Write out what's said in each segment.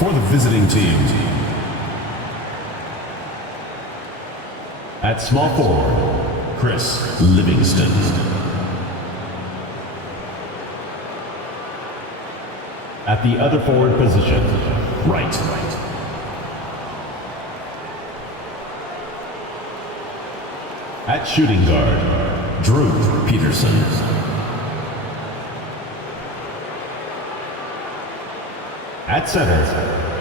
for the visiting team. At small forward, Chris Livingston. At the other forward position, right. At shooting guard, Drew Peterson. At center,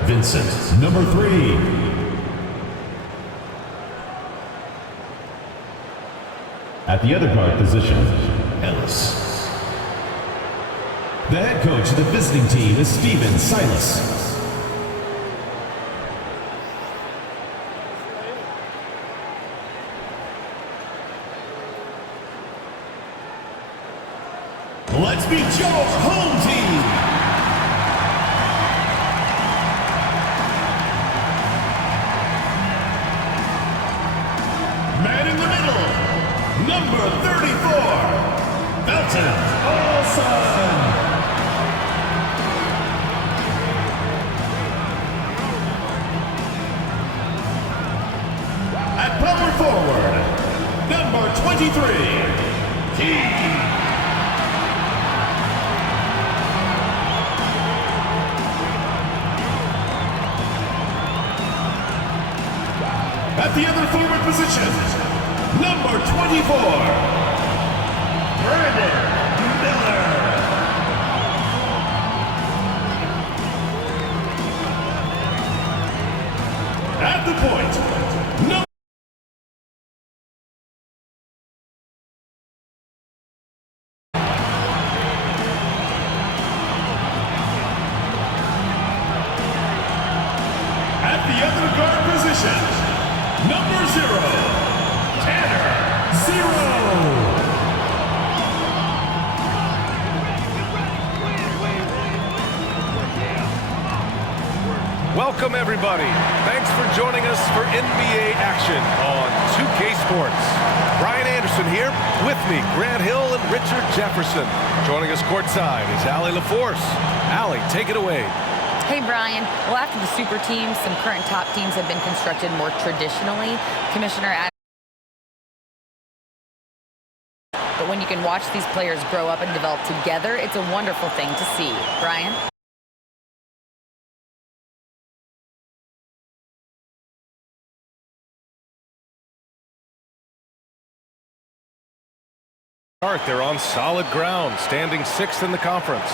Vincent, number 3. At the other guard position, Ellis. The head coach of the visiting team is Steven Silas. Let's meet your home team. Man in the middle, number 34, Belton Olson. At power forward, number 23, Key. At the other forward position, number 24, Brandon Miller. At the point, number at the other guard position, number 0, Tanner Zero. Welcome everybody. Thanks for joining us for NBA action on 2K Sports. Brian Anderson here, with me, Grant Hill and Richard Jefferson. Joining us courtside is Allie LaForce. Allie, take it away. Hey, Brian. Well, after the super teams, some current top teams have been constructed more traditionally. Commissioner Adam. But when you can watch these players grow up and develop together, it's a wonderful thing to see. Brian? They're on solid ground, standing 6th in the conference.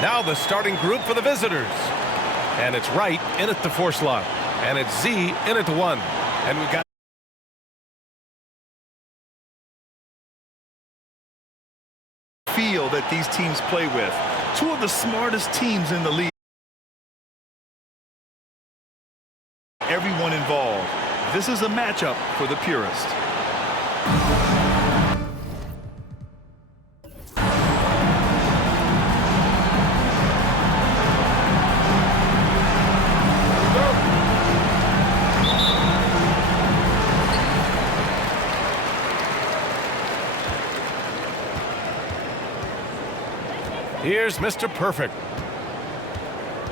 Now the starting group for the visitors. And it's Wright in at the 4 slot. And it's Z in at the 1. And we've got feel that these teams play with. 2 of the smartest teams in the league. Everyone involved. This is a matchup for the purist. Here's Mr. Perfect.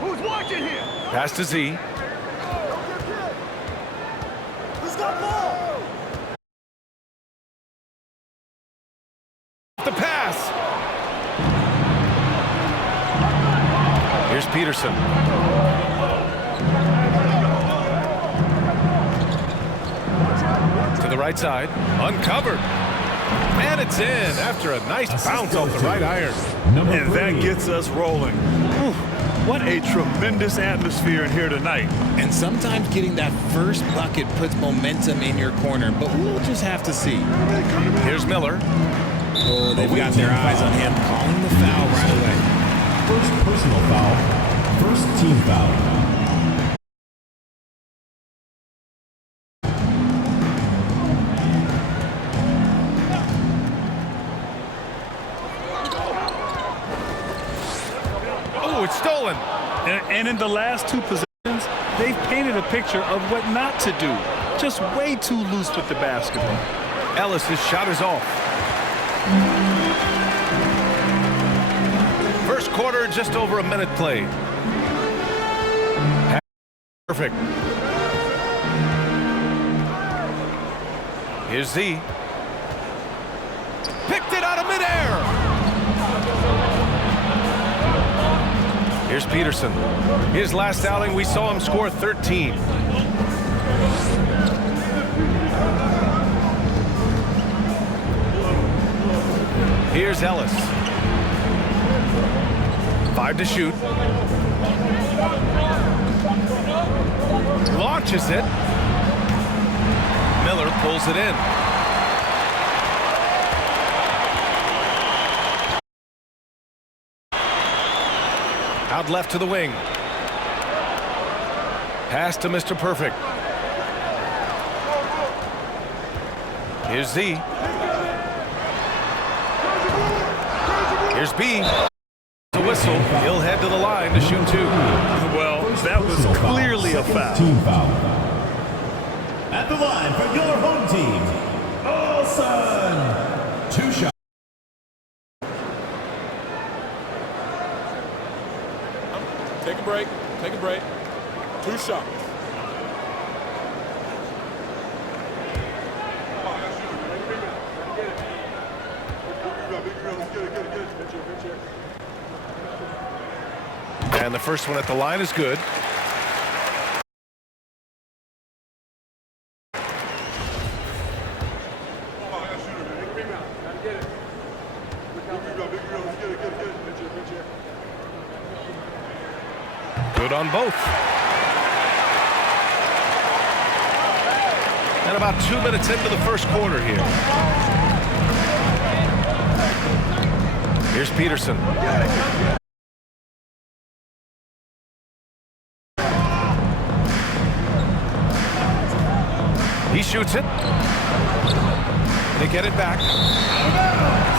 Who's watching here? Pass to Z. Who's got ball? The pass. Here's Peterson. To the right side. Uncovered. And it's in after a nice bounce off the right iron. And that gets us rolling. Whew, what a tremendous atmosphere in here tonight. And sometimes getting that first bucket puts momentum in your corner, but we'll just have to see. Here's Miller. Oh, they've got their eyes on him, calling the foul right away. First personal foul, first team foul. It's stolen. And in the last 2 possessions, they've painted a picture of what not to do. Just way too loose with the basketball. Ellis' shot is off. quarter, just over a minute played. Perfect. Here's Z. Picked it out of midair. Here's Peterson. His last outing, we saw him score 13. Here's Ellis. 5 to shoot. Launches it. Miller pulls it in. Out left to the wing. Pass to Mr. Perfect. Here's Z. Here's B. The whistle. He'll head to the line to shoot 2. Well, that was clearly a foul. Team foul. At the line for your home team, Olsen. 2 shots. Take a break. Take a break. 2 shots. And the first one at the line is good. Good on both. And about 2 minutes into the first quarter here. Here's Peterson. He shoots it. They get it back.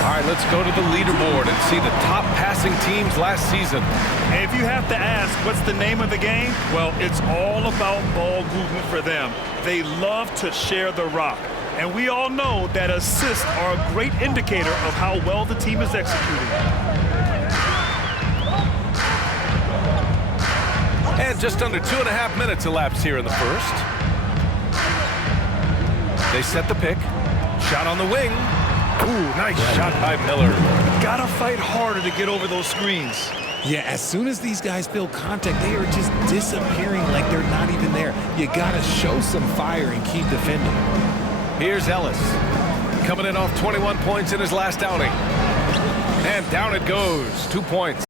All right, let's go to the leaderboard and see the top passing teams last season. And if you have to ask, what's the name of the game? Well, it's all about ball movement for them. They love to share the rock. And we all know that assists are a great indicator of how well the team is executing. And just under 2.5 minutes elapsed here in the first. They set the pick. Shot on the wing. Ooh, nice shot by Miller. Gotta fight harder to get over those screens. Yeah, as soon as these guys feel contact, they are just disappearing like they're not even there. You gotta show some fire and keep defending. Here's Ellis. Coming in off 21 points in his last outing. And down it goes. 2 points.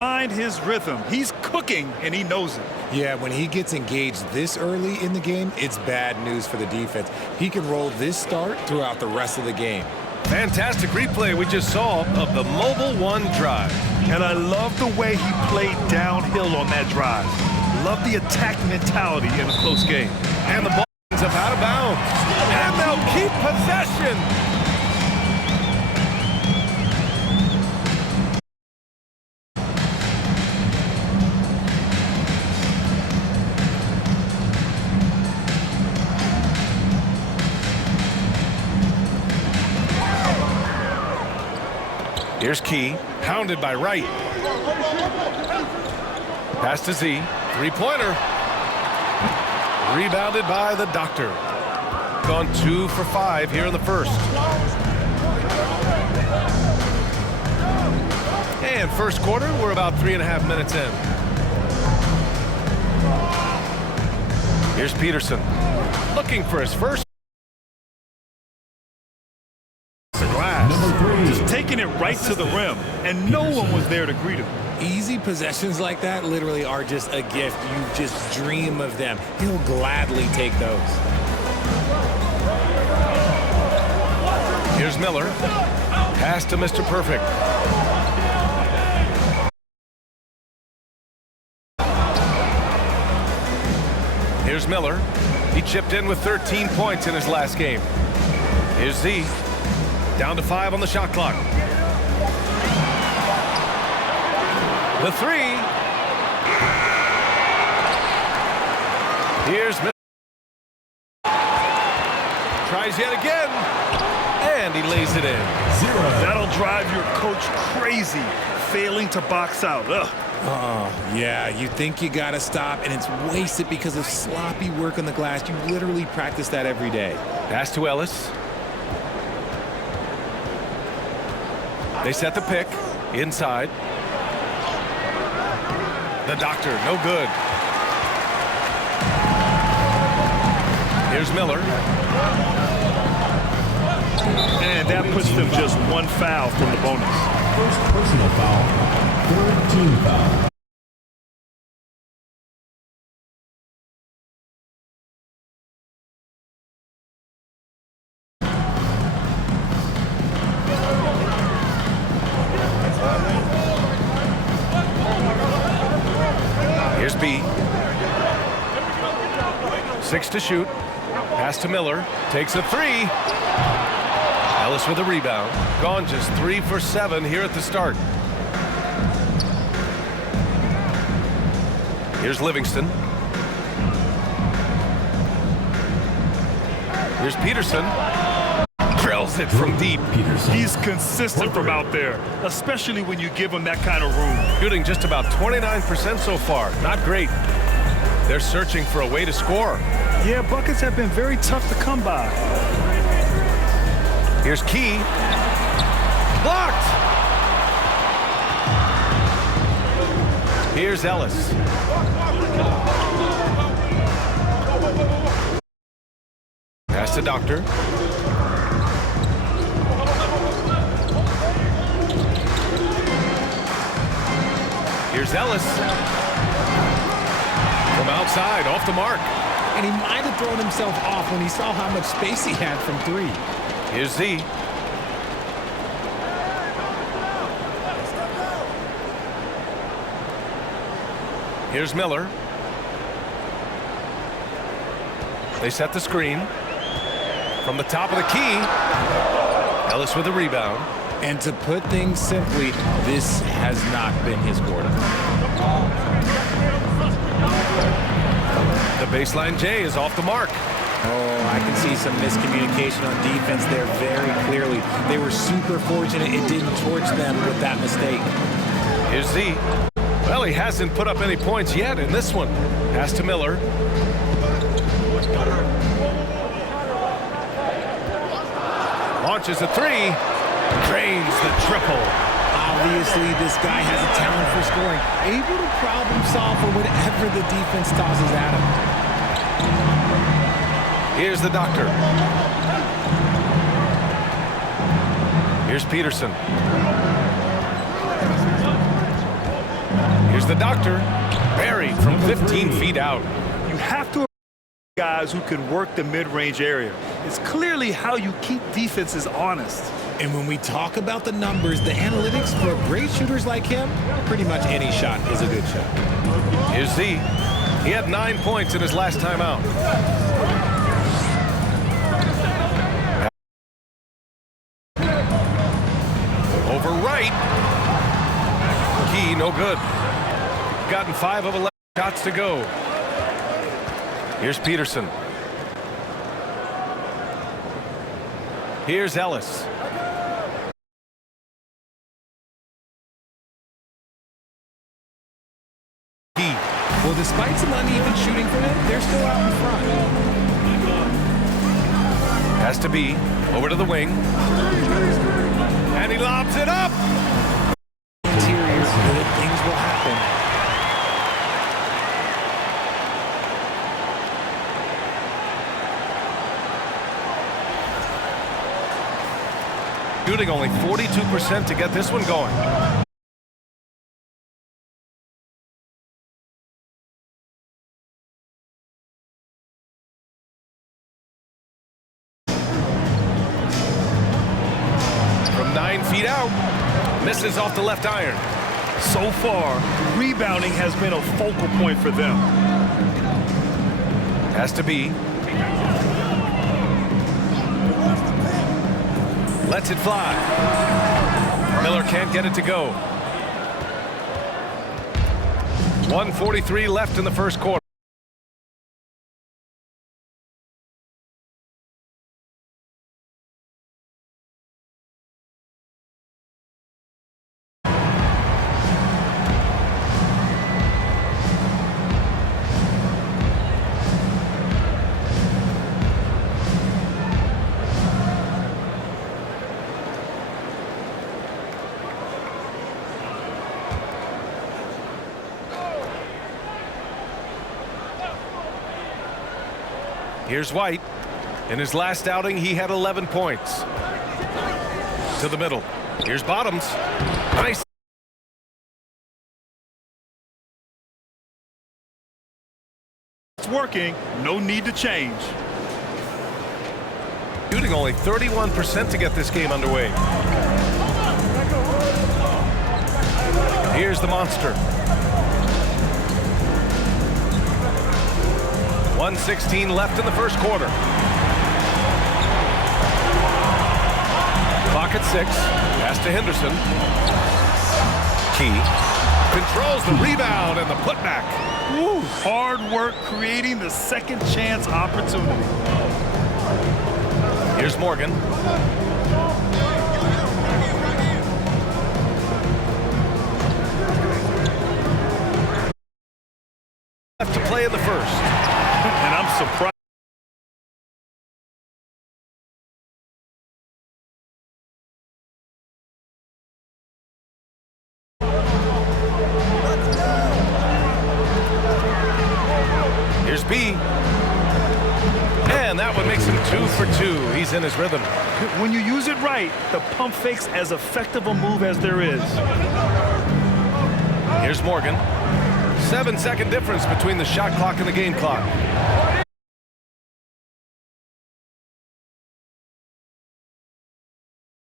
Find his rhythm. He's cooking, and he knows it. Yeah, when he gets engaged this early in the game, it's bad news for the defense. He can roll this start throughout the rest of the game. Fantastic replay we just saw of the Mobile One drive. And I love the way he played downhill on that drive. Love the attack mentality in a close game. And the ball ends up out of bounds. And they'll keep possession. Here's Key, pounded by Wright. Pass to Z, 3-pointer. Rebounded by the Doctor. Gone 2 for 5 here in the first. And first quarter, we're about 3.5 minutes in. Here's Peterson, looking for his first. Just taking it right to the rim, and no one was there to greet him. Easy possessions like that literally are just a gift. You just dream of them. He'll gladly take those. Here's Miller. Pass to Mr. Perfect. Here's Miller. He chipped in with 13 points in his last game. Here's Z. Down to 5 on the shot clock. The 3. Here's Miller. Tries yet again. And he lays it in. That'll drive your coach crazy, failing to box out. Ugh. Oh, yeah, you think you got to stop, and it's wasted because of sloppy work on the glass. You literally practice that every day. Pass to Ellis. They set the pick. Inside. The doctor, no good. Here's Miller. And that puts them just one foul from the bonus. First personal foul, third team foul. Here's B. 6 to shoot. Pass to Miller. Takes a 3. Ellis with a rebound. Gone just 3 for 7 here at the start. Here's Livingston. Here's Peterson. Drills it from deep. He's consistent from out there, especially when you give him that kind of room. Shooting just about 29% so far. Not great. They're searching for a way to score. Yeah, buckets have been very tough to come by. Here's Key. Blocked! Here's Ellis. Pass to Doctor. Here's Ellis. From outside, off the mark. And he might have thrown himself off when he saw how much space he had from 3. Here's Z. Here's Miller. They set the screen. From the top of the key. Ellis with a rebound. And to put things simply, this has not been his quarter. The baseline J is off the mark. Oh, I can see some miscommunication on defense there very clearly. They were super fortunate it didn't torch them with that mistake. Here's Z. Well, he hasn't put up any points yet in this one. Pass to Miller. Launches a 3. Drains the triple. Obviously, this guy has a talent for scoring. Able to problem solve for whatever the defense tosses at him. Here's the doctor. Here's Peterson. Here's the doctor. Buried from 15 feet out. You have to have guys who can work the mid-range area. It's clearly how you keep defenses honest. And when we talk about the numbers, the analytics for great shooters like him, pretty much any shot is a good shot. Here's Z. He had 9 points in his last time out. Over right. Key, no good. Gotten 5 of 11 shots to go. Here's Peterson. Here's Ellis. Well, despite some uneven shooting from him, they're still out in front. Has to be. Over to the wing. And he lobs it up. Interior, good things will happen. Shooting only 42% to get this one going. From 9 feet out, misses off the left iron. So far, rebounding has been a focal point for them. Has to be. Lets it fly. Miller can't get it to go. 1:43 left in the first quarter. Here's White. In his last outing, he had 11 points. To the middle. Here's Bottoms. Nice. It's working. No need to change. Shooting only 31% to get this game underway. Here's the monster. 1:16 left in the first quarter. Clock at 6. Pass to Henderson. Key controls the rebound and the putback. Woo, hard work creating the second chance opportunity. Here's Morgan. Left to play in the first. And I'm surprised. Here's B. And that one makes him 2 for 2. He's in his rhythm. When you use it right, the pump fake's as effective a move as there is. Here's Morgan. 7-second difference between the shot clock and the game clock.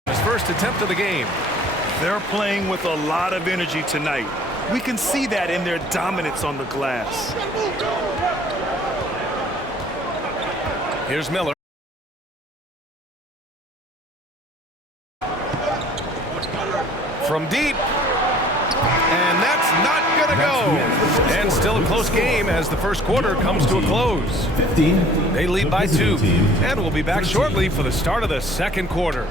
His first attempt of the game. They're playing with a lot of energy tonight. We can see that in their dominance on the glass. Here's Miller. From deep. And that's not going to go. And still a close game as the first quarter comes to a close. 15. They lead by 2. And we'll be back shortly for the start of the second quarter.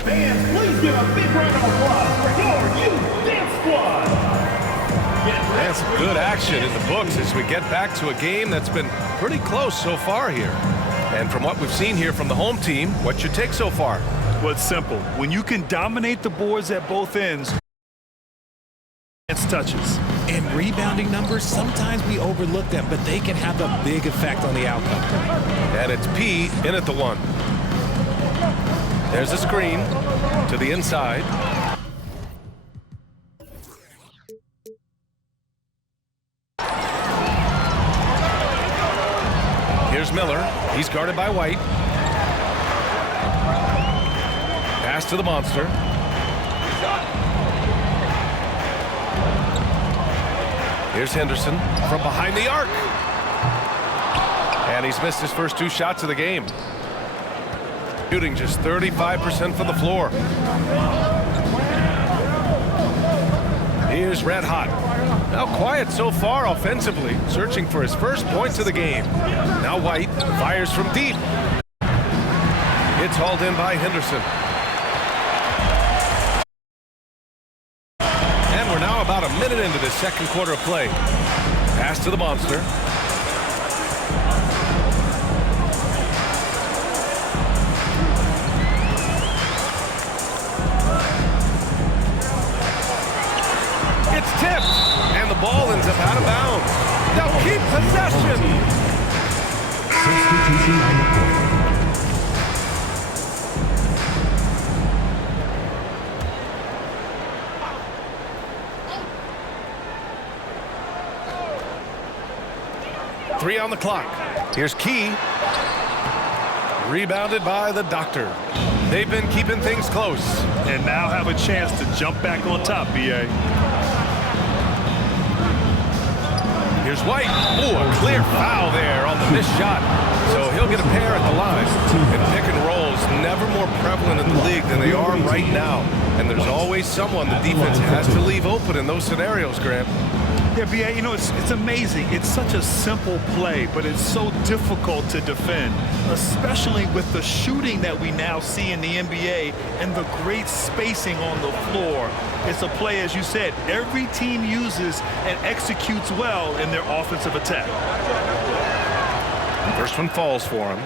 Fans, please give a big round of applause for your youth dance squad. And some good action in the books as we get back to a game that's been pretty close so far here. And from what we've seen here from the home team, what's your take so far? Well, it's simple. When you can dominate the boards at both ends, it's touches. And rebounding numbers, sometimes we overlook them, but they can have a big effect on the outcome. And it's P in at the 1. There's a screen to the inside. Here's Miller. He's guarded by White. Pass to the monster. Here's Henderson from behind the arc. And he's missed his first 2 shots of the game. Shooting just 35% from the floor. Here's Red Hot. Now quiet so far offensively, searching for his first points of the game. Now White fires from deep. It's hauled in by Henderson. And we're now about a minute into the second quarter of play. Pass to the monster. It's tipped, and the ball ends up out of bounds. They'll keep possession. Substitution on the court. Three on the clock. Here's Key. Rebounded by the Doctor. They've been keeping things close. And now have a chance to jump back on top, B.A. Here's White. Ooh, a clear foul there on the missed shot. So he'll get a pair at the line. And pick and rolls never more prevalent in the league than they are right now. And there's always someone the defense has to leave open in those scenarios, Grant. Yeah, B.A., you know, it's amazing. It's such a simple play, but it's so difficult to defend, especially with the shooting that we now see in the NBA and the great spacing on the floor. It's a play, as you said, every team uses and executes well in their offensive attack. First one falls for him.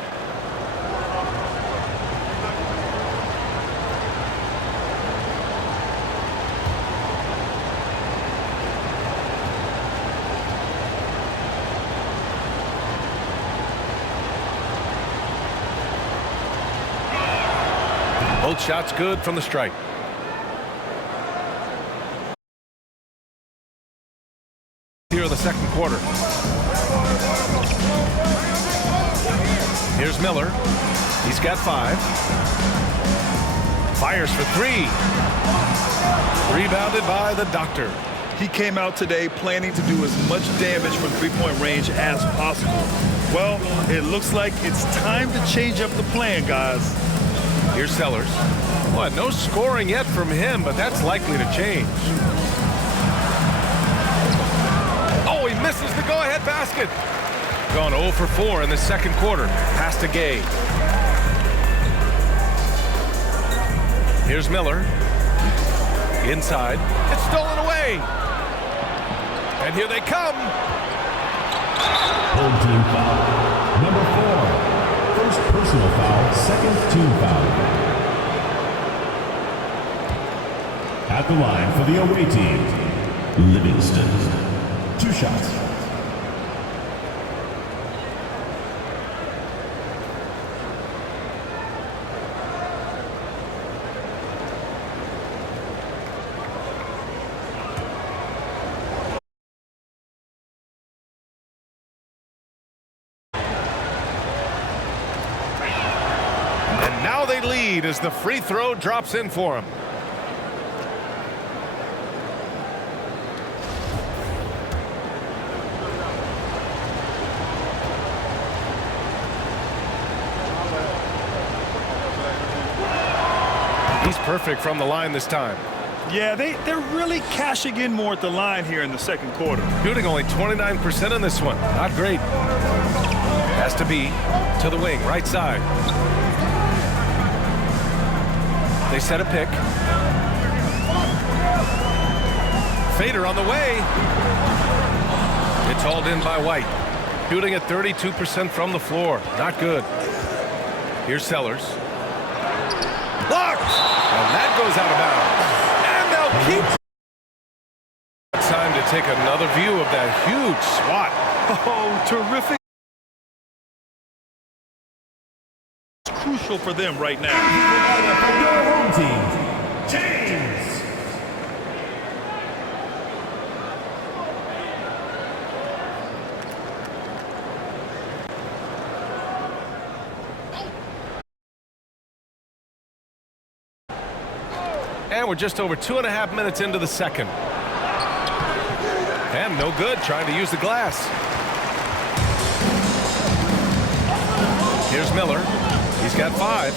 Both shots good from the stripe. Here in the second quarter. Here's Miller. He's got 5. Fires for 3. Rebounded by the doctor. He came out today planning to do as much damage from three-point range as possible. Well, it looks like it's time to change up the plan, guys. Here's Sellers. Well, no scoring yet from him, but that's likely to change. Oh, he misses the go-ahead basket. Gone 0 for 4 in the second quarter. Pass to Gay. Here's Miller. Inside. It's stolen away. And here they come. Home team foul. Number 4. First personal foul, second team foul. At the line for the away team, Livingston. 2 shots. They lead as the free throw drops in for him. He's perfect from the line this time. Yeah, they're really cashing in more at the line here in the second quarter. Shooting only 29% in this one. Not great. Has to be to the wing, right side. They set a pick. Fader on the way. It's hauled in by White. Shooting at 32% from the floor. Not good. Here's Sellers. Blocked! And that goes out of bounds. And they'll keep. Time to take another view of that huge swat. Oh, terrific. Crucial for them right now. For your home team, James. And we're just over 2.5 minutes into the second. And no good, trying to use the glass. Here's Miller. He's got 5.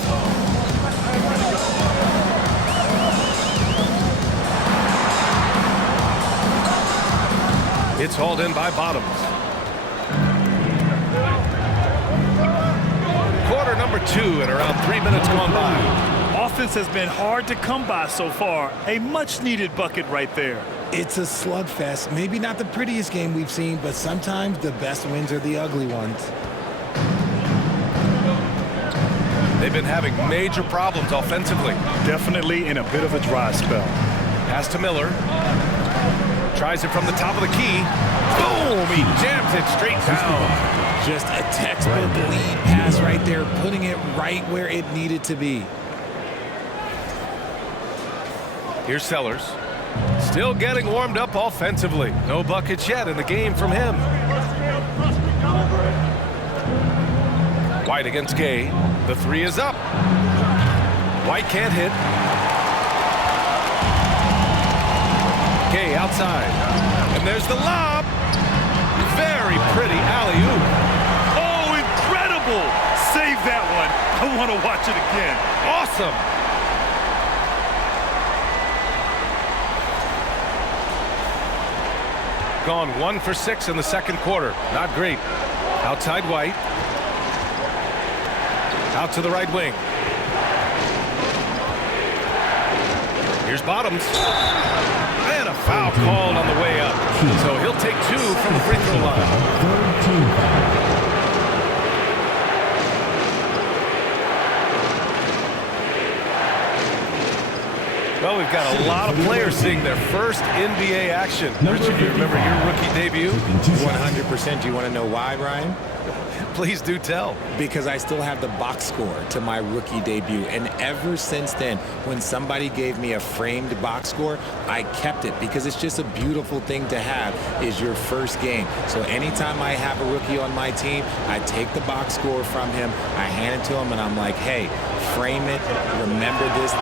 It's hauled in by Bottoms. Quarter number 2 and around 3 minutes gone by. Offense has been hard to come by so far. A much-needed bucket right there. It's a slugfest. Maybe not the prettiest game we've seen, but sometimes the best wins are the ugly ones. They've been having major problems offensively. Definitely in a bit of a dry spell. Pass to Miller. Tries it from the top of the key. Boom! He jams it straight down. Just a textbook lead pass right there, putting it right where it needed to be. Here's Sellers. Still getting warmed up offensively. No buckets yet in the game from him. White against Gay. The 3 is up. White can't hit. Gay outside. And there's the lob. Very pretty alley-oop. Oh, incredible! Save that one. I want to watch it again. Awesome. Gone 1 for 6 in the second quarter. Not great. Outside White. Out to the right wing. Here's Bottoms. And a foul called on the way up. So he'll take 2 from the free throw line. Third team foul. Well, we've got a lot of players seeing their first NBA action. Richard, you remember your rookie debut? 100%. Do you want to know why, Brian? Please do tell. Because I still have the box score to my rookie debut. And ever since then, when somebody gave me a framed box score, I kept it because it's just a beautiful thing to have is your first game. So anytime I have a rookie on my team, I take the box score from him, I hand it to him, and I'm like, hey, frame it, remember this.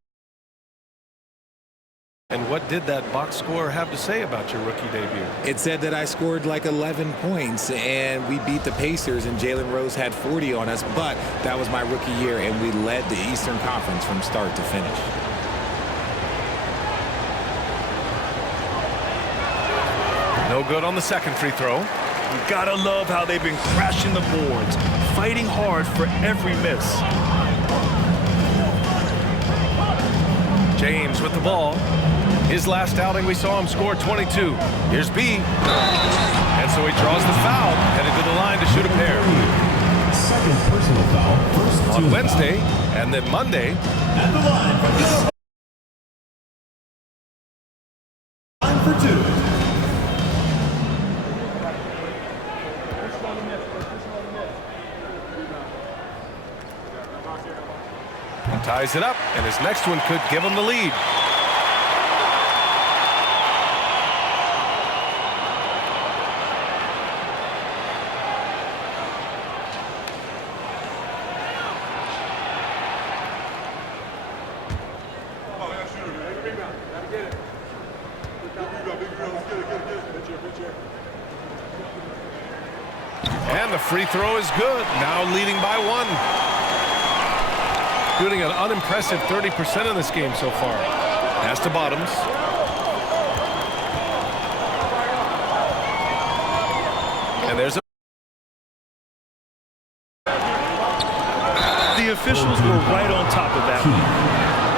And what did that box score have to say about your rookie debut? It said that I scored like 11 points, and we beat the Pacers, and Jalen Rose had 40 on us, but that was my rookie year, and we led the Eastern Conference from start to finish. No good on the second free throw. You gotta love how they've been crashing the boards, fighting hard for every miss. James with the ball. His last outing, we saw him score 22. Here's B. And so he draws the foul, headed to the line to shoot a pair. Second personal foul. First On team Wednesday, foul. and then Monday. At the line for two. And ties it up, and his next one could give him the lead. And the free throw is good, now leading by one. Shooting an unimpressive 30% in this game so far. Pass to Bottoms. And there's a... The officials were right on top of that one.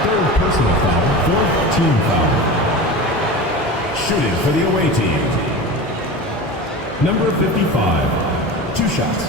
Third personal foul. Fourth team foul. Shooting for the away team. Number 55. 2 shots.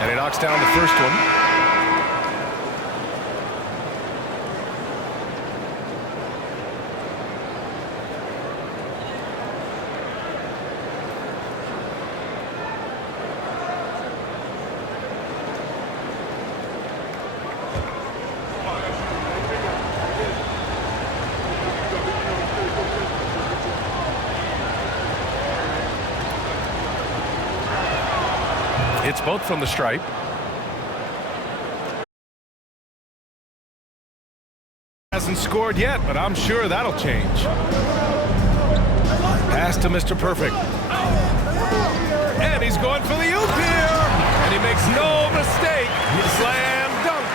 And he knocks down the first one. It's both from the stripe. Hasn't scored yet, but I'm sure that'll change. Pass to Mr. Perfect. And he's going for the oop here. And he makes no mistake. Slam dunk.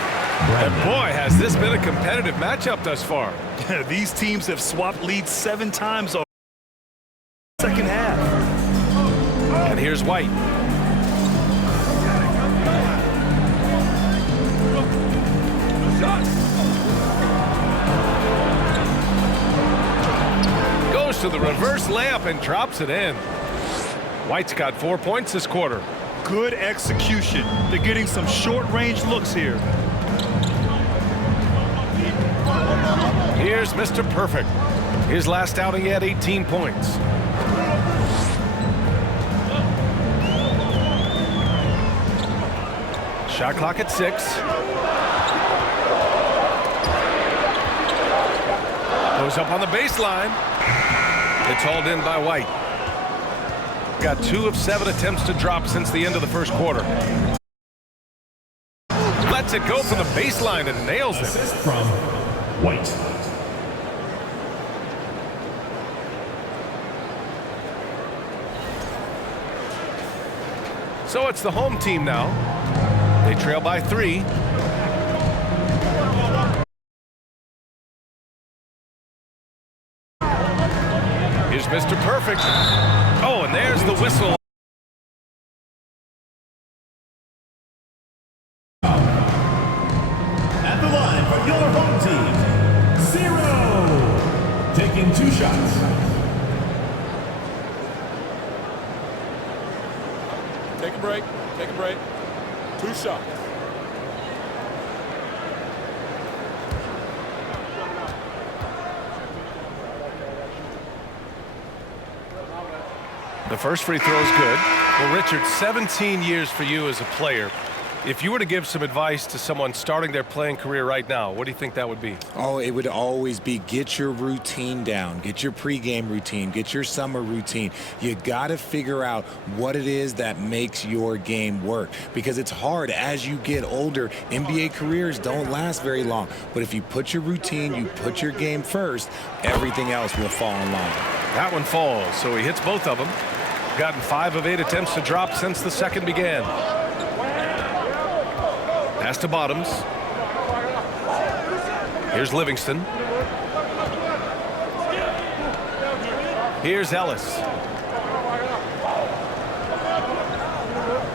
And boy, has this been a competitive matchup thus far. These teams have swapped leads 7 times over the second half. And here's White. Goes to the reverse layup and drops it in. White's got 4 points this quarter. Good execution. They're getting some short-range looks here. Here's Mr. Perfect. His last outing, he had 18 points. Shot clock at 6. Goes up on the baseline. It's hauled in by White. Got 2 of 7 attempts to drop since the end of the first quarter. Lets it go from the baseline and nails it. Assist from White. So it's the home team now. They trail by 3. Here's Mr. Perfect. Oh, and there's the whistle. At the line for your home team, 0. Taking Take a break. Take a break. 2 shots. The first free throw is good. Well, Richard, 17 years for you as a player. If you were to give some advice to someone starting their playing career right now, what do you think that would be? Oh, it would always be get your routine down. Get your pregame routine. Get your summer routine. You got to figure out what it is that makes your game work, because it's hard as you get older. NBA careers don't last very long. But if you put your routine, you put your game first, everything else will fall in line. That one falls, so he hits both of them. Gotten 5 of 8 attempts to drop since the second began. Pass to Bottoms. Here's Livingston. Here's Ellis.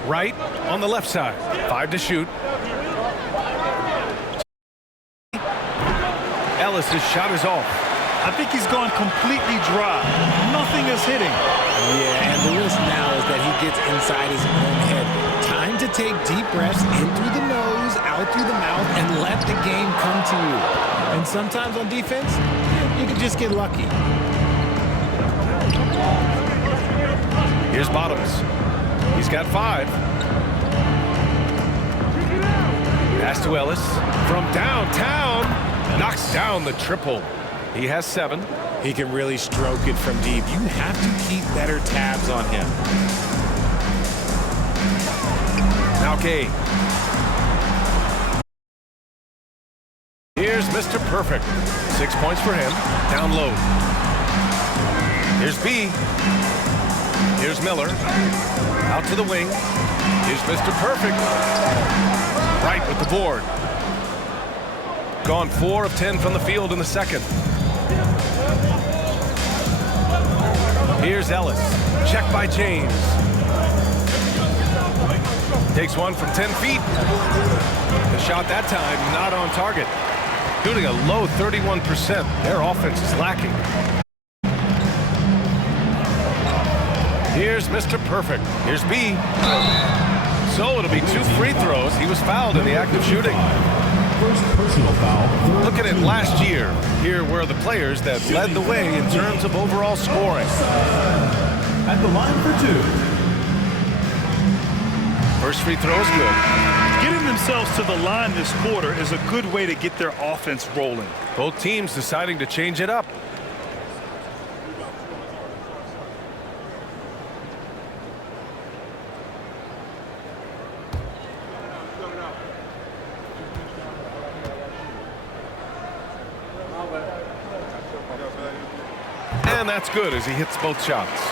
Right on the left side. 5 to shoot. Ellis' shot is off. I think he's gone completely dry. Nothing is hitting. Yeah, and the risk now is that he gets inside his own head. Time to take deep breaths in through the nose, out through the mouth, and let the game come to you. And sometimes on defense, you can just get lucky. Here's Bottoms. He's got 5. Pass to Ellis from downtown. Knocks down the triple. He has 7. He can really stroke it from deep. You have to keep better tabs on him. Now Gay. Here's Mr. Perfect. 6 points for him. Down low. Here's B. Here's Miller. Out to the wing. Here's Mr. Perfect. Right with the board. Gone 4 of 10 from the field in the second. Here's Ellis. Check by James. Takes one from 10 feet. The shot that time not on target. Shooting a low 31%. Their offense is lacking. Here's Mr. Perfect. Here's B. So it'll be 2 free throws. He was fouled in the act of shooting. First personal foul. Looking at last year, here were the players that led the way in terms of overall scoring. At the line for 2. First free throw is good. Getting themselves to the line this quarter is a good way to get their offense rolling. Both teams deciding to change it up. And that's good as he hits both shots.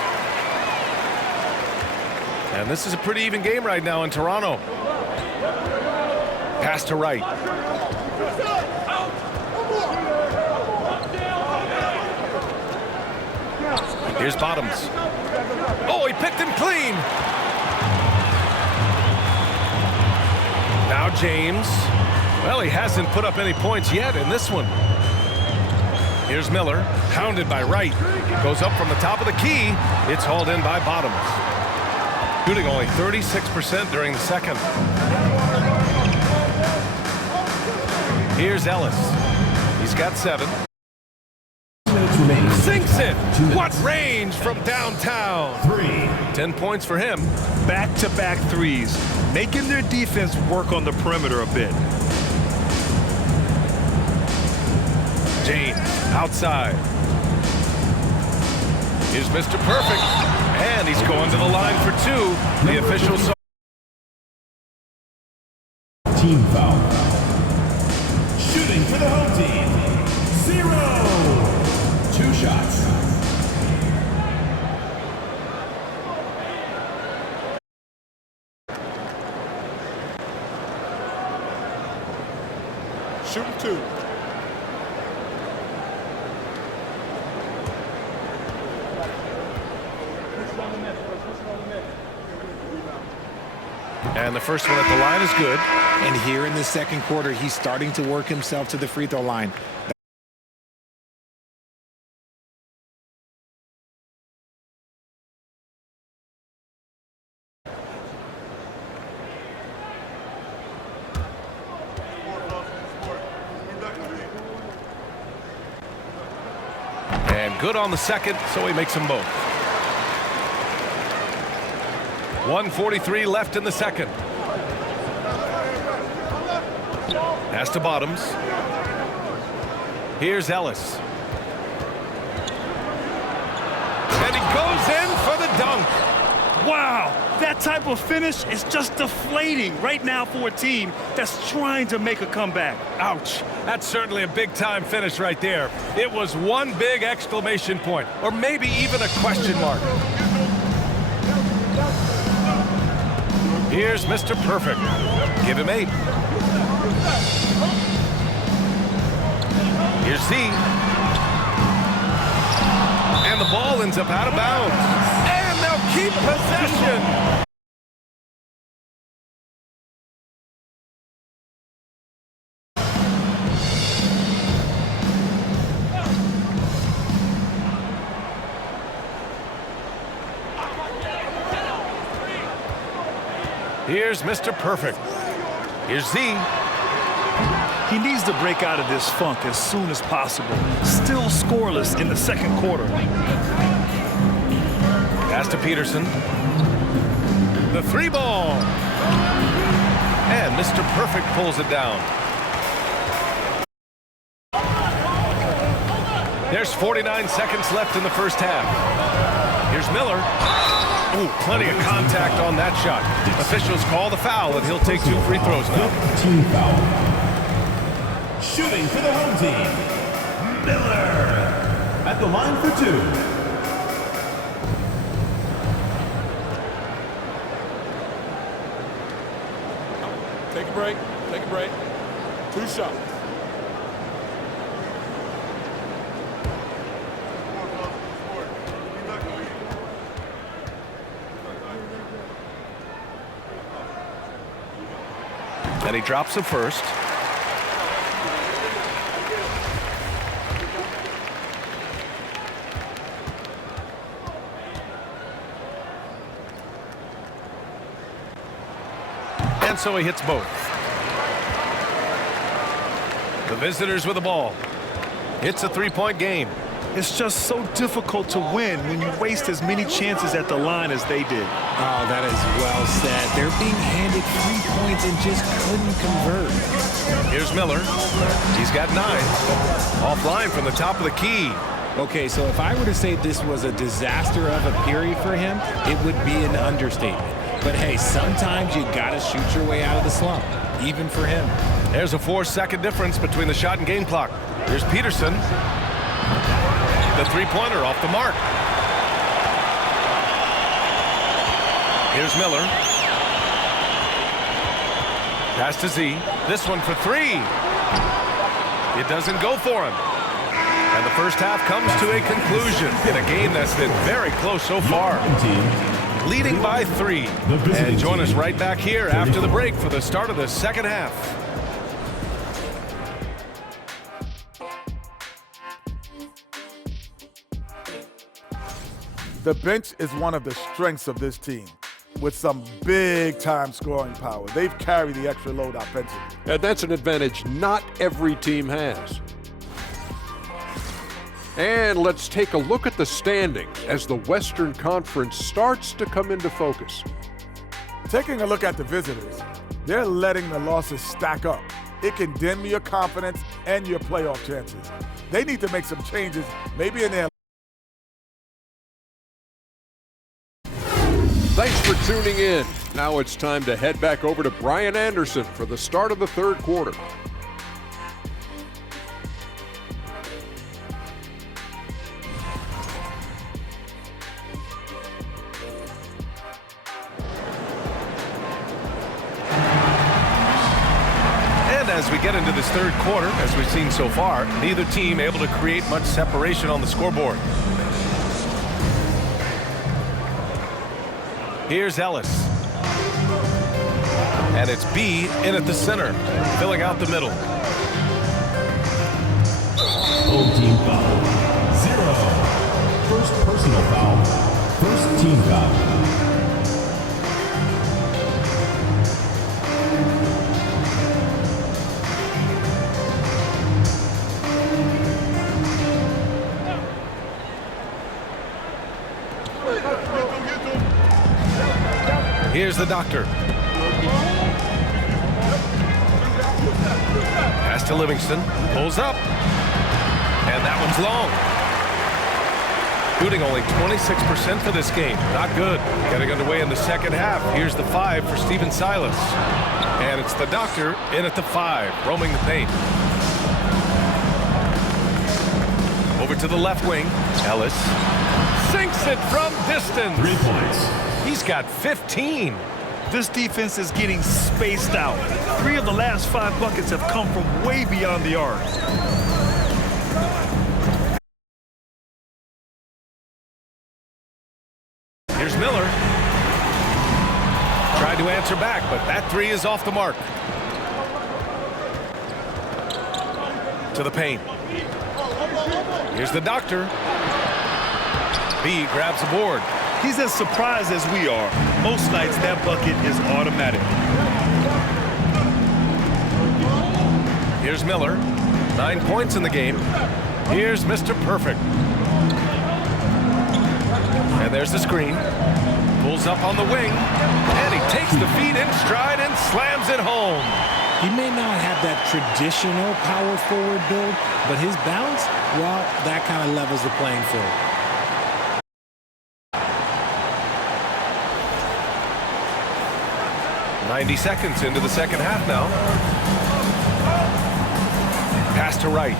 And this is a pretty even game right now in Toronto. Pass to right. Here's Bottoms. Oh, he picked him clean. Now James. Well, he hasn't put up any points yet in this one. Here's Miller, pounded by Wright. Goes up from the top of the key. It's hauled in by Bottoms. Shooting only 36% during the second. Here's Ellis. He's got 7. Sinks it. What range from downtown. 3. 10 points for him. Back-to-back threes, making their defense work on the perimeter a bit. James outside. Here's Mr. Perfect. And he's going to the line for 2. The official saw. Team foul. Shooting for the home team. 0. 2 shots. Shooting 2. And the first one at the line is good. And here in the second quarter, he's starting to work himself to the free throw line. And good on the second, so he makes them both. 1:43 left in the second. Pass to Bottoms. Here's Ellis. And he goes in for the dunk. Wow, that type of finish is just deflating right now for a team that's trying to make a comeback. Ouch. That's certainly a big-time finish right there. It was one big exclamation point, or maybe even a question mark. Here's Mr. Perfect. Give him 8. Here's Z. And the ball ends up out of bounds. And they'll keep possession. Here's Mr. Perfect. Here's Z. He needs to break out of this funk as soon as possible. Still scoreless in the second quarter. Pass to Peterson. The 3 ball. And Mr. Perfect pulls it down. There's 49 seconds left in the first half. Here's Miller. Ooh, plenty of contact on that shot. Officials call the foul, and he'll take 2 free throws now. Team foul. Shooting for the home team, Miller. At the line for 2. Take a break. Take a break. 2 shots. And he drops it first. And so he hits both. The visitors with the ball. It's a 3-point game. It's just so difficult to win when you waste as many chances at the line as they did. Oh, that is well said. They're being handed 3 points and just couldn't convert. Here's Miller. He's got 9. Offline from the top of the key. Okay, so if I were to say this was a disaster of a period for him, it would be an understatement. But hey, sometimes you gotta shoot your way out of the slump, even for him. There's a 4-second difference between the shot and game clock. Here's Peterson. The 3-pointer off the mark. Here's Miller. Pass to Z. This one for 3. It doesn't go for him. And the first half comes to a conclusion in a game that's been very close so far. Leading by 3. And join us right back here after the break for the start of the second half. The bench is one of the strengths of this team, with some big-time scoring power. They've carried the extra load offensively. And that's an advantage not every team has. And let's take a look at the standings as the Western Conference starts to come into focus. Taking a look at the visitors, they're letting the losses stack up. It can dim your confidence and your playoff chances. They need to make some changes, maybe in their. Thanks for tuning in. Now it's time to head back over to Brian Anderson for the start of the third quarter. And as we get into this third quarter, as we've seen so far, neither team able to create much separation on the scoreboard. Here's Ellis. And it's B in at the center, filling out the middle. Home team foul. 0. First personal foul. First team foul. Here's the doctor. Pass to Livingston. Pulls up. And that one's long. Shooting only 26% for this game. Not good. Getting underway in the second half. Here's the 5 for Stephen Silas. And it's the doctor in at the 5, roaming the paint. Over to the left wing. Ellis sinks it from distance. 3 points. He's got 15. This defense is getting spaced out. 3 of the last 5 buckets have come from way beyond the arc. Here's Miller. Tried to answer back, but that 3 is off the mark. To the paint. Here's the doctor. B grabs the board. He's as surprised as we are. Most nights that bucket is automatic. Here's Miller. 9 points in the game. Here's Mr. Perfect. And there's the screen. Pulls up on the wing. And he takes the feet in stride and slams it home. He may not have that traditional power forward build, but his bounce, well, that kind of levels the playing field. .90 seconds into the second half now. Pass to Wright.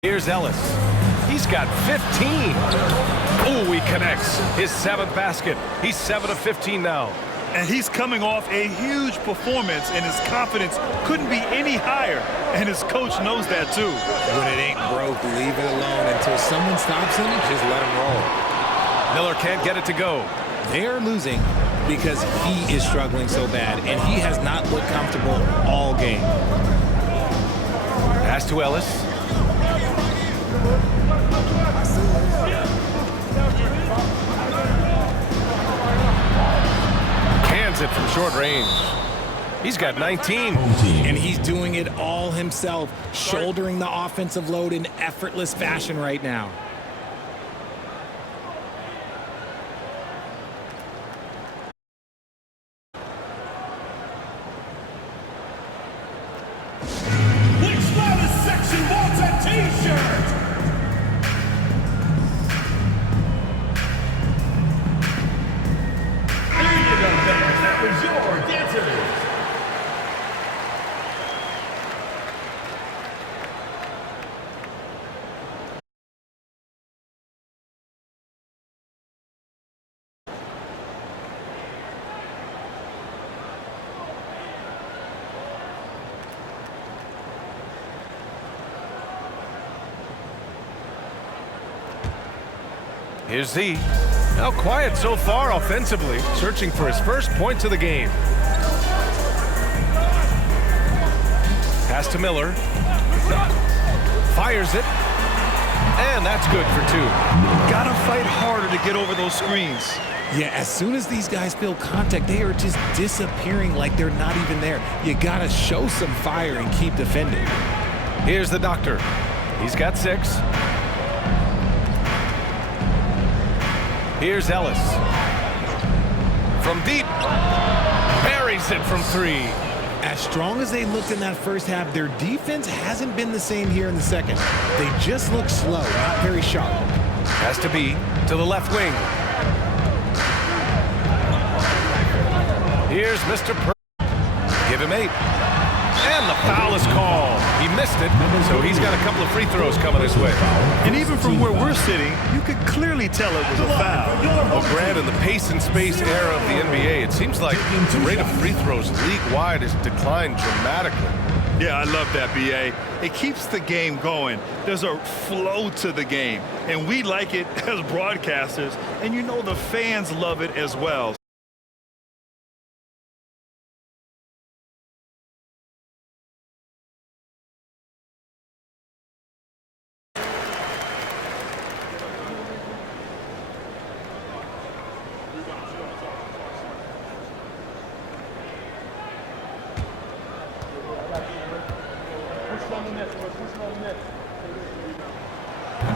Here's Ellis. He's got 15. Oh, he connects. His 7th basket. He's 7 of 15 now. And he's coming off a huge performance, and his confidence couldn't be any higher. And his coach knows that, too. When it ain't broke, leave it alone. Until someone stops him, just let him roll. Miller can't get it to go. They are losing because he is struggling so bad, and he has not looked comfortable all game. Pass to Ellis. Hands it from short range. He's got 19. And he's doing it all himself, shouldering the offensive load in effortless fashion right now. Which loudest section wants a t-shirt? Here you go, fans. That was your dancers. Here's Z. Now quiet so far offensively, searching for his first points of the game. Pass to Miller. Fires it. And that's good for 2. Gotta fight harder to get over those screens. Yeah, as soon as these guys feel contact, they are just disappearing like they're not even there. You gotta show some fire and keep defending. Here's the doctor. He's got 6. Here's Ellis. From deep. Buries it from 3. As strong as they looked in that first half, their defense hasn't been the same here in the second. They just look slow, not very sharp. Has to be to the left wing. Here's Mr. Give him 8. And the foul is called. He missed it, so he's got a couple of free throws coming his way. And even from where we're sitting, you could clearly tell it was a foul. Well, Grant, in the pace and space era of the NBA, it seems like the rate of free throws league-wide has declined dramatically. Yeah, I love that, B.A. It keeps the game going. There's a flow to the game, and we like it as broadcasters, and you know the fans love it as well.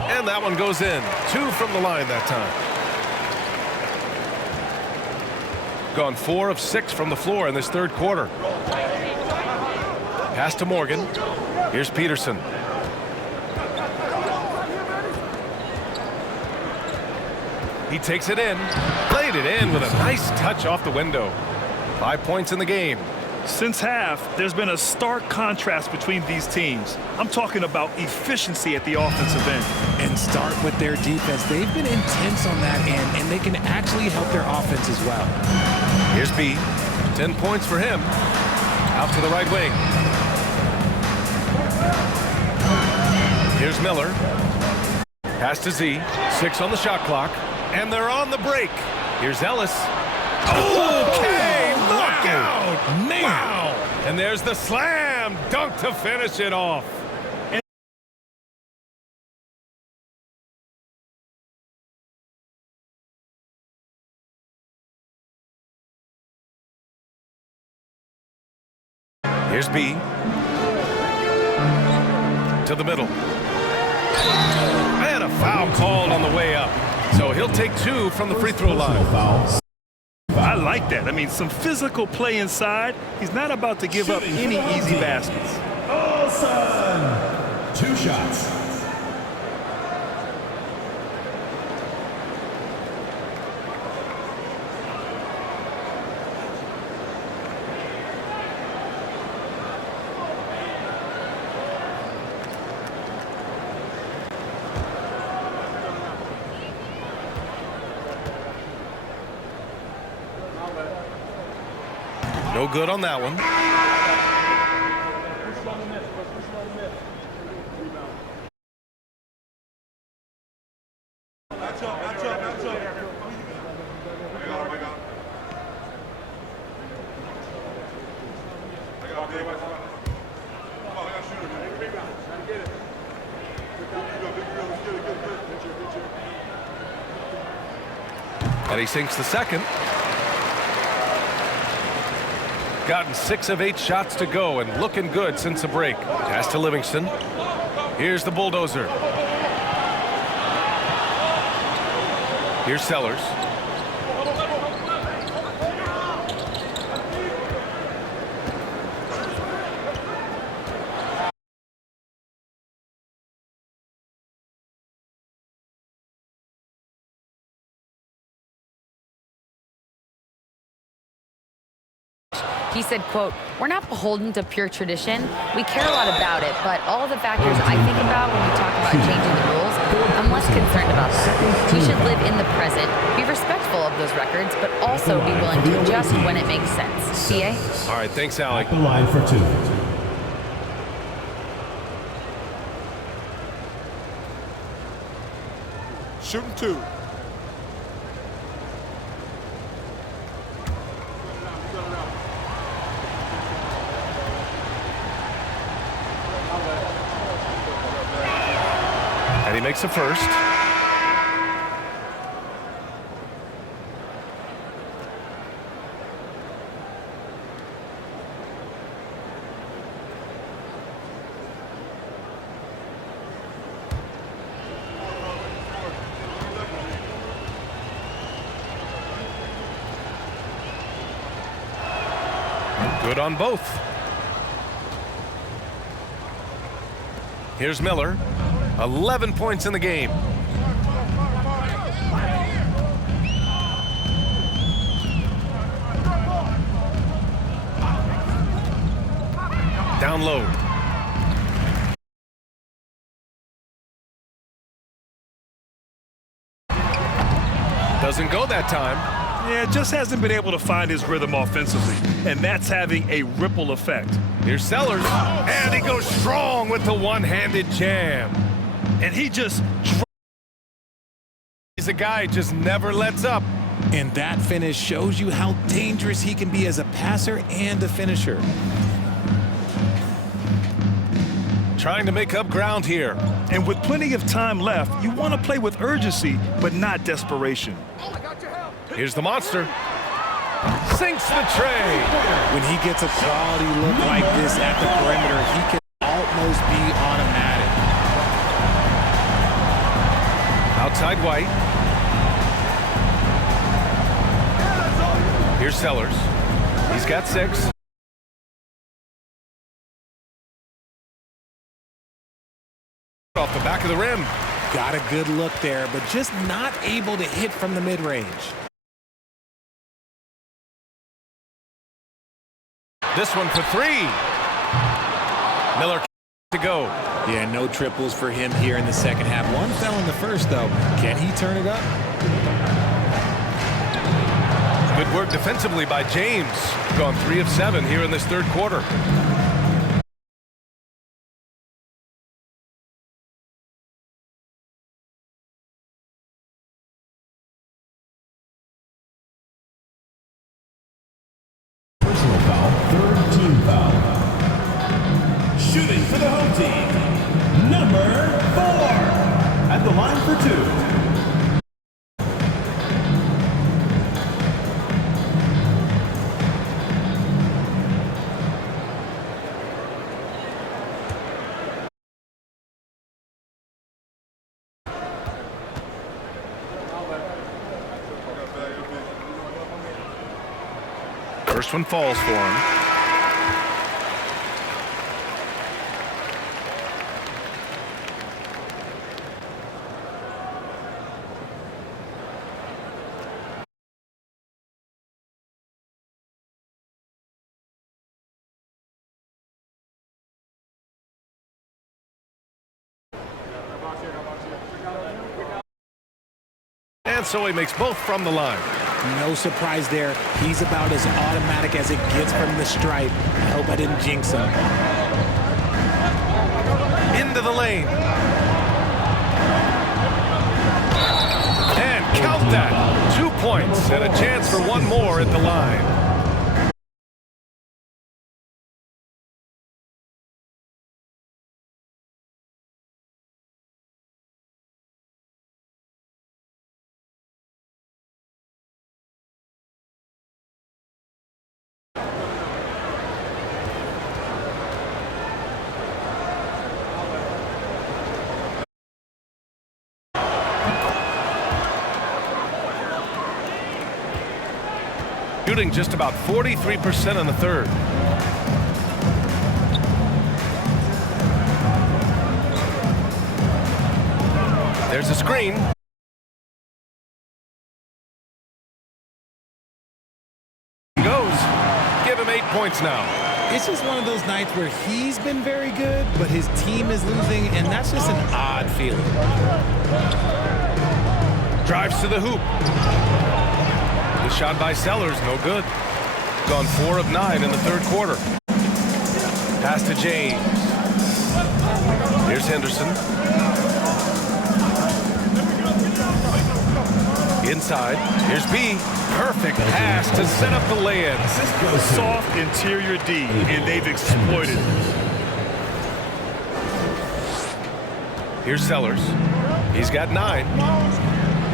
And that one goes in. 2 from the line that time. Gone 4 of 6 from the floor in this third quarter. Pass to Morgan. Here's Peterson. He takes it in. Played it in with a nice touch off the window. 5 points in the game. Since half, there's been a stark contrast between these teams. I'm talking about efficiency at the offensive end. And start with their defense. They've been intense on that end, and they can actually help their offense as well. Here's B. 10 points for him. Out to the right wing. Here's Miller. Pass to Z. 6 on the shot clock. And they're on the break. Here's Ellis. Okay, look out! Man. Wow! And there's the slam dunk to finish it off. Here's B. To the middle. And a foul called on the way up. So he'll take 2 from the free throw line. I like that. I mean, some physical play inside. He's not about to give up any easy baskets. Olsen, 2 shots. No good on that one. And he sinks the second. Gotten 6 of 8 shots to go and looking good since the break. Pass to Livingston. Here's the bulldozer. Here's Sellers. He said, quote, "We're not beholden to pure tradition. We care a lot about it, but all of the factors I think about when we talk about changing the rules, I'm less concerned about that. We should live in the present, be respectful of those records, but also be willing to adjust when it makes sense." CA? All right, thanks, Alec. The line for 2. Shooting 2. And he makes the first. Good on both. Here's Miller. 11 points in the game. Down low. Doesn't go that time. Yeah, just hasn't been able to find his rhythm offensively, and that's having a ripple effect. Here's Sellers, and he goes strong with the one-handed jam. And he just... He's a guy who just never lets up. And that finish shows you how dangerous he can be as a passer and a finisher. Trying to make up ground here. And with plenty of time left, you want to play with urgency, but not desperation. Here's the monster. Sinks the tray. When he gets a quality look like this at the perimeter, he can almost be automatic. Outside White. Here's Sellers. He's got 6. Off the back of the rim. Got a good look there, but just not able to hit from the mid-range. This one for 3. Miller to go. Yeah, no triples for him here in the second half. One fell in the first, though. Can he turn it up? Good work defensively by James. Gone 3 of 7 here in this third quarter. Personal foul, third team foul. Shooting for the home team, number 4. At the line for 2. First one falls for him. And so he makes both from the line. No surprise there. He's about as automatic as it gets from the stripe. I hope I didn't jinx him. Into the lane. And count that. 2 points and a chance for one more at the line. Shooting just about 43% in the third. There's a screen. Goes. Give him 8 points now. It's just one of those nights where he's been very good, but his team is losing, and that's just an odd feeling. Drives to the hoop. The shot by Sellers, no good. Gone 4 of 9 in the third quarter. Pass to James. Here's Henderson. Inside. Here's B. Perfect pass to set up the lay-in. Soft interior D, and they've exploited it. Here's Sellers. He's got 9.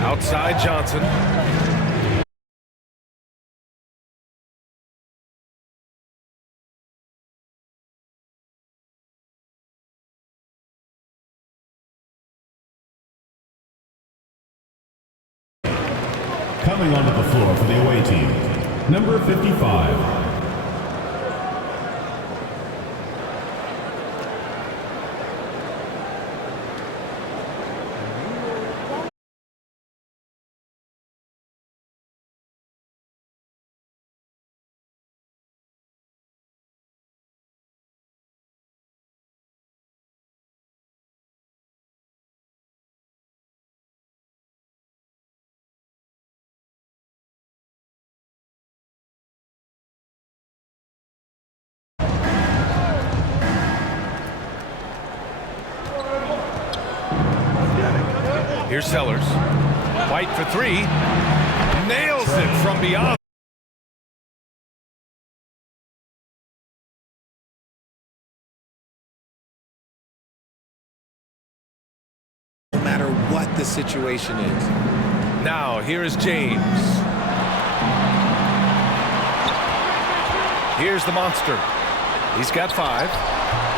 Outside Johnson. Coming onto the floor for the away team, number 55. Here's Sellers. White for 3. Nails it from beyond. No matter what the situation is. Now, here is James. Here's the monster. He's got 5.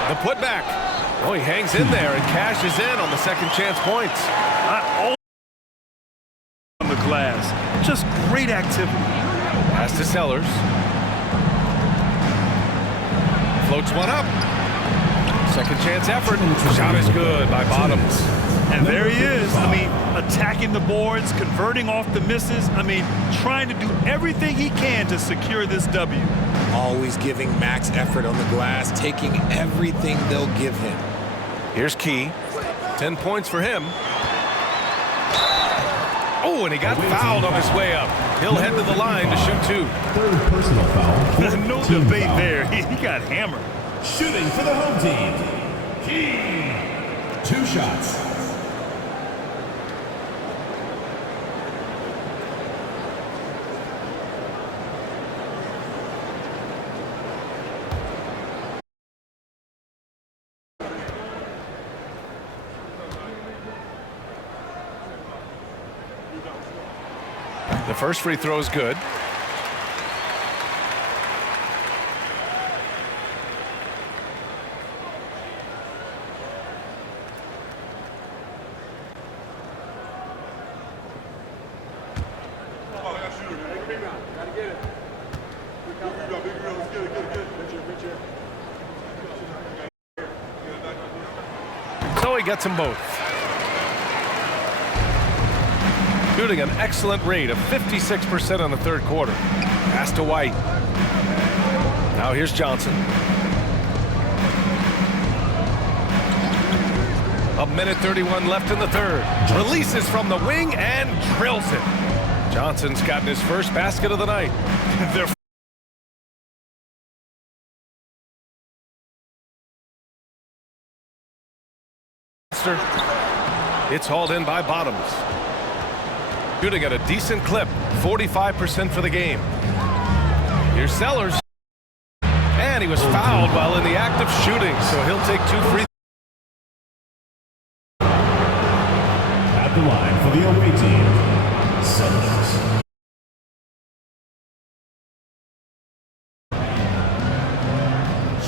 The putback. Oh, he hangs in there and cashes in on the second chance points. on the glass. Just great activity. Pass to Sellers. Floats one up. Second chance effort. Shot is good by Bottoms. And there he is. I mean, attacking the boards, converting off the misses. I mean, trying to do everything he can to secure this W. Always giving max effort on the glass, taking everything they'll give him. Here's Key. 10 points for him. Oh, and he got fouled on his way up. He'll head to the line to shoot 2. Third personal foul. No Team debate foul. there. He got hammered. Shooting for the home team. Key. 2 shots. The first free throw is good. So he gets them both. Shooting an excellent rate of 56% on the third quarter. Pass to White. Now here's Johnson. A minute 31 left in the third. Releases from the wing and drills it. Johnson's gotten his first basket of the night. They're It's hauled in by Bottoms. Shooting at a decent clip, 45% for the game. Here's Sellers. And he was fouled while in the act of shooting, so he'll take 2 free. At the line for the away team, Sellers.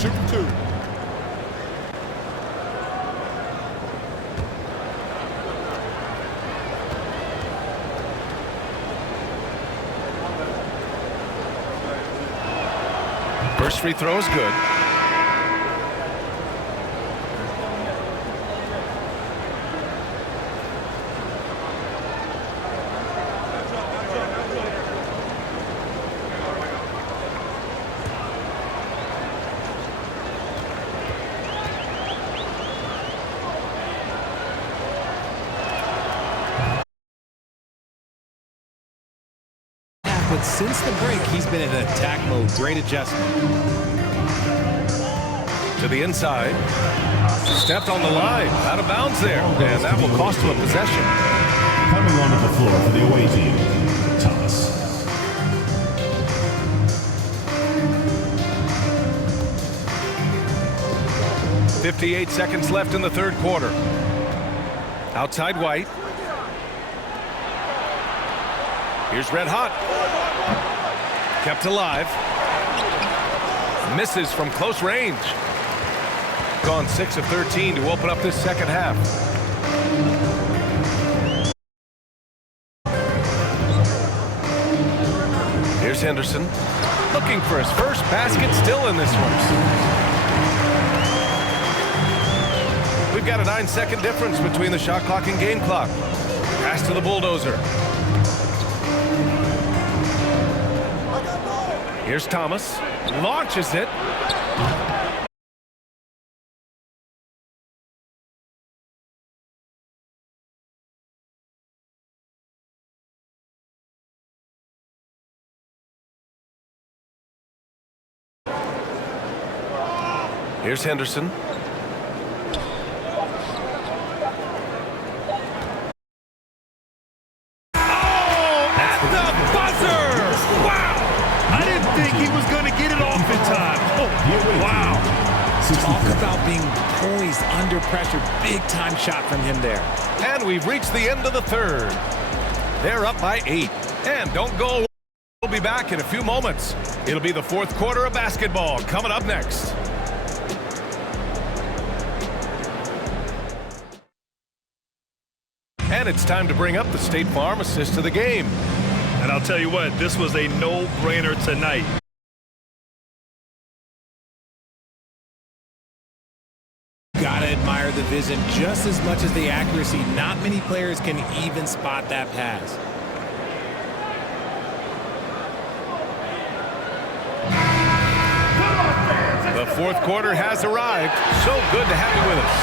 Shoot 2. First free throw is good. But since the break, he's been in attack mode. Great adjustment. To the inside. Stepped on the line. Out of bounds there. And that will cost him a possession. Coming onto the floor for the away team, Thomas. .58 seconds left in the third quarter. Outside White. Here's Red Hot. Kept alive. Misses from close range. Gone 6 of 13 to open up this second half. Here's Henderson. Looking for his first basket, still in this one. We've got a 9-second difference between the shot clock and game clock. Pass to the bulldozer. Here's Thomas. Launches it. Here's Henderson. Talk about being poised under pressure. Big time shot from him there. And we've reached the end of the third. They're up by 8. And don't go away. We'll be back in a few moments. It'll be the fourth quarter of basketball coming up next. And it's time to bring up the State Farm assist of the game. And I'll tell you what, this was a no-brainer tonight. Gotta admire the vision just as much as the accuracy. Not many players can even spot that pass. The fourth quarter has arrived. So good to have you with us.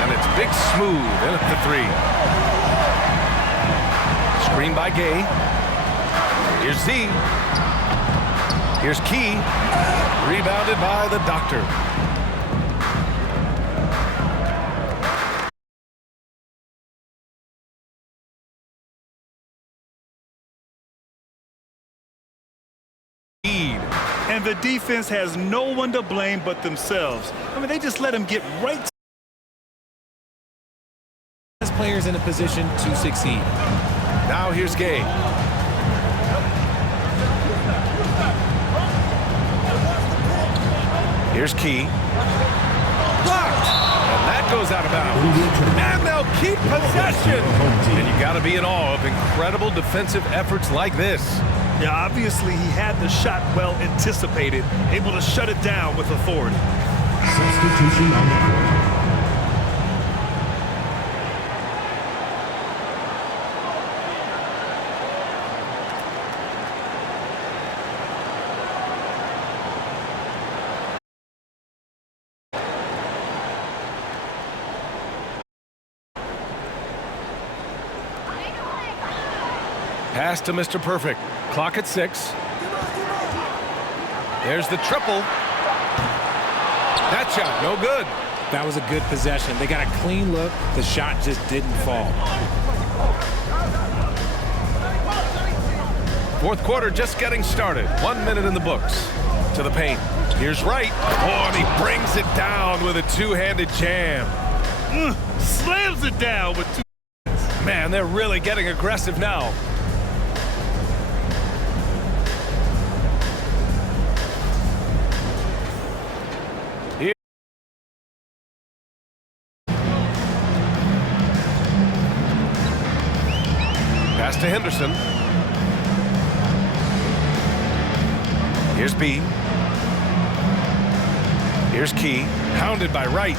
And it's Big Smooth in at the three. Screen by Gay. Here's Z. Here's Key. Rebounded by the Doctor. And the defense has no one to blame but themselves. I mean, they just let him get right to players in a position to succeed. Now here's Gay. Here's Key. Blocked. And that goes out of bounds. And they'll keep possession. And you got to be in awe of incredible defensive efforts like this. Yeah, obviously he had the shot well anticipated, able to shut it down with authority. Substitution on the court. Pass to Mr. Perfect. Clock at 6. There's the triple. That shot, no good. That was a good possession. They got a clean look. The shot just didn't fall. Fourth quarter just getting started. 1 minute in the books. To the paint. Here's Wright. Oh, and he brings it down with a two-handed jam. Slams it down with two. Man, they're really getting aggressive now. Pass to Henderson. Here's B. Here's Key. Hounded by Wright.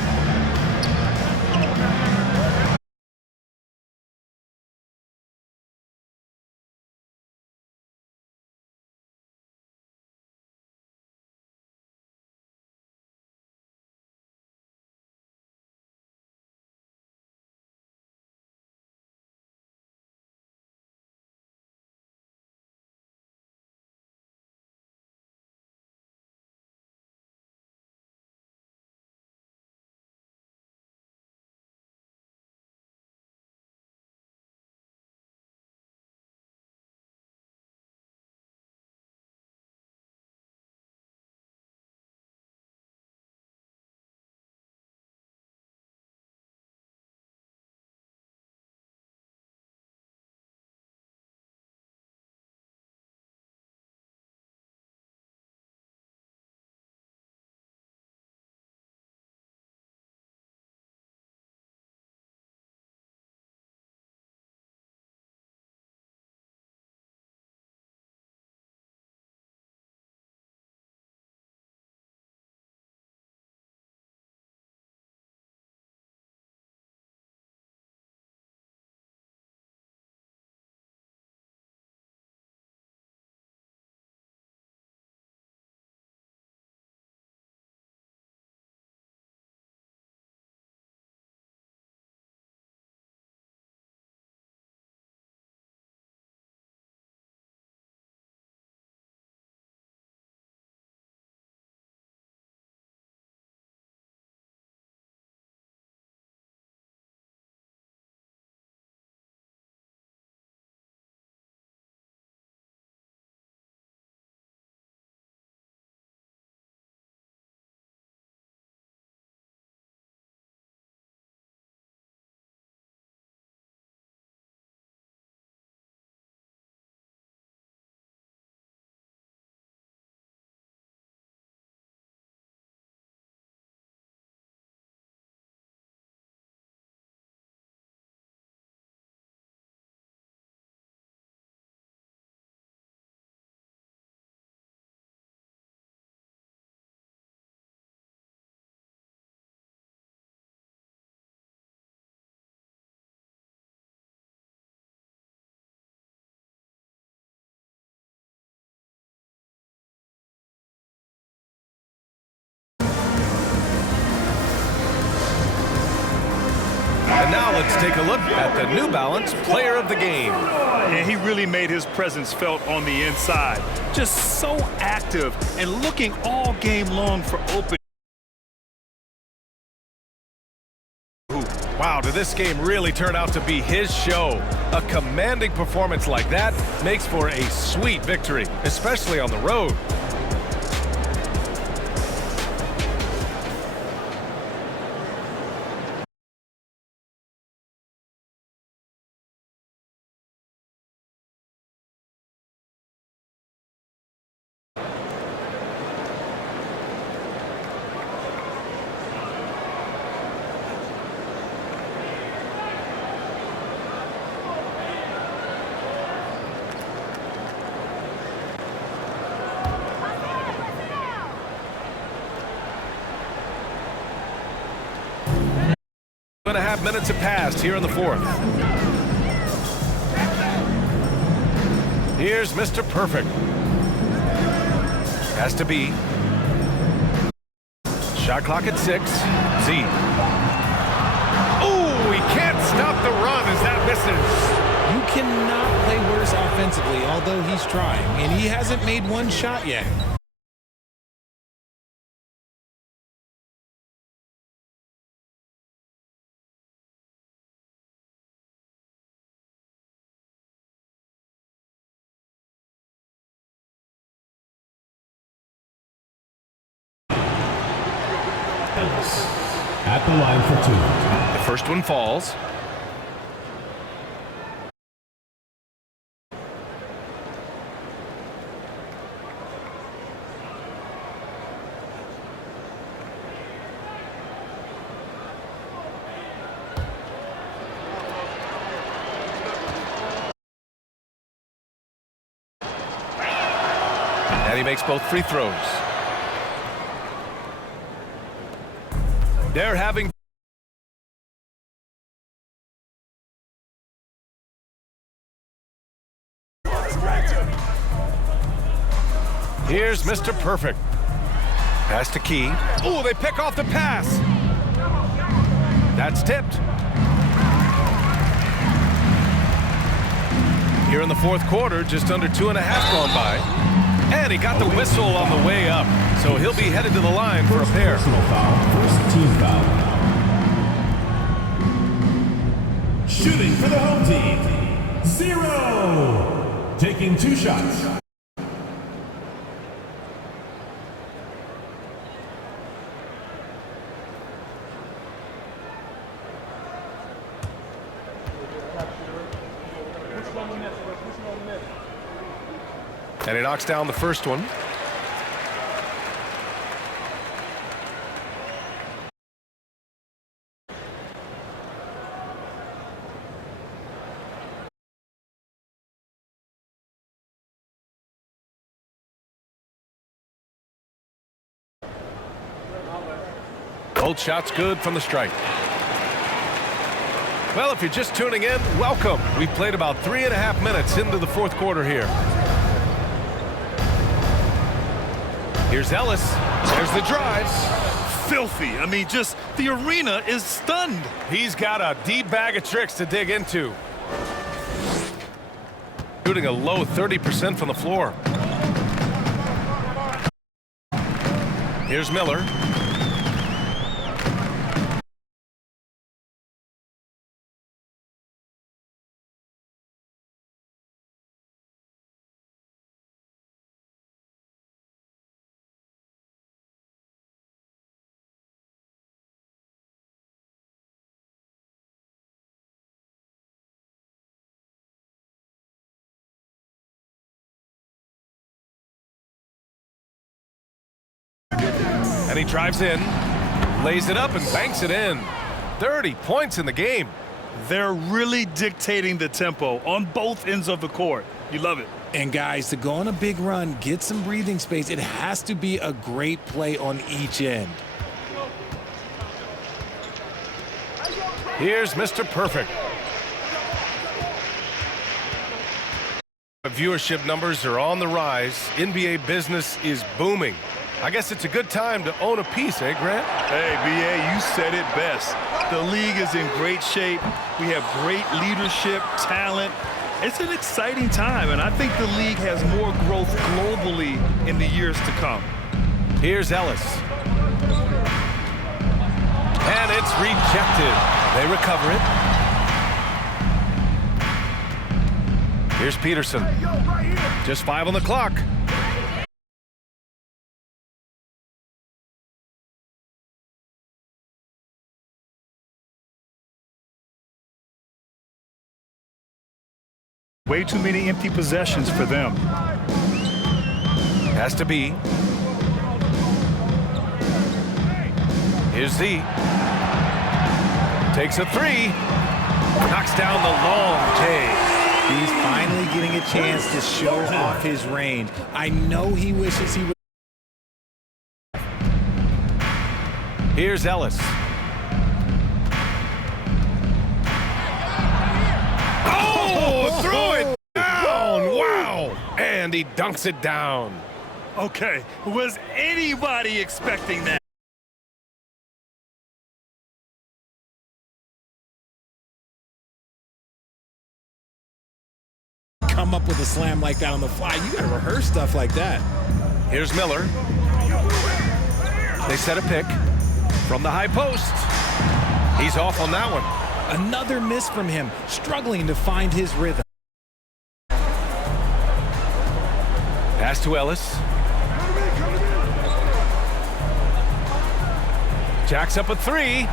And now let's take a look at the New Balance Player of the Game. And he really made his presence felt on the inside. Just so active and looking all game long for open. Wow, did this game really turn out to be his show? A commanding performance like that makes for a sweet victory, especially on the road. Two and a half minutes have passed here in the fourth. Here's Mr. Perfect. Has to be. Shot clock at 6. Z. Oh, he can't stop the run as that misses. You cannot play worse offensively, although he's trying, and he hasn't made one shot yet. At the line for 2. The first one falls. And he makes both free throws. They're having Here's Mr. Perfect. Pass to Key. Oh, they pick off the pass. That's tipped. Here in the fourth quarter, just under 2.5 gone by. And he got the whistle on the way up. So he'll be headed to the line for a pair. Personal foul. First team foul. Shooting for the home team. 0. Taking 2 shots. And he knocks down the first one. Both shots good from the stripe. Well, if you're just tuning in, welcome. We've played about 3.5 minutes into the fourth quarter here. Here's Ellis. There's the drive. Filthy. I mean, just the arena is stunned. He's got a deep bag of tricks to dig into. Shooting a low 30% from the floor. Here's Miller. And he drives in, lays it up, and banks it in. 30 points in the game. They're really dictating the tempo on both ends of the court. You love it. And guys, to go on a big run, get some breathing space, it has to be a great play on each end. Here's Mr. Perfect. Viewership numbers are on the rise. NBA business is booming. I guess it's a good time to own a piece, eh, Grant? Hey, B.A., you said it best. The league is in great shape. We have great leadership, talent. It's an exciting time, and I think the league has more growth globally in the years to come. Here's Ellis. And it's rejected. They recover it. Here's Peterson. Just 5 on the clock. Way too many empty possessions for them. Has to be. Here's Z. Takes a 3. Knocks down the long J. He's finally getting a chance to show off his range. I know he wishes he would. Here's Ellis. Oh, throw it down. Wow. And he dunks it down. Okay, was anybody expecting that? Come up with a slam like that on the fly. You got to rehearse stuff like that. Here's Miller. They set a pick from the high post. He's off on that one. Another miss from him, struggling to find his rhythm. Pass to Ellis. Jacks up a 3.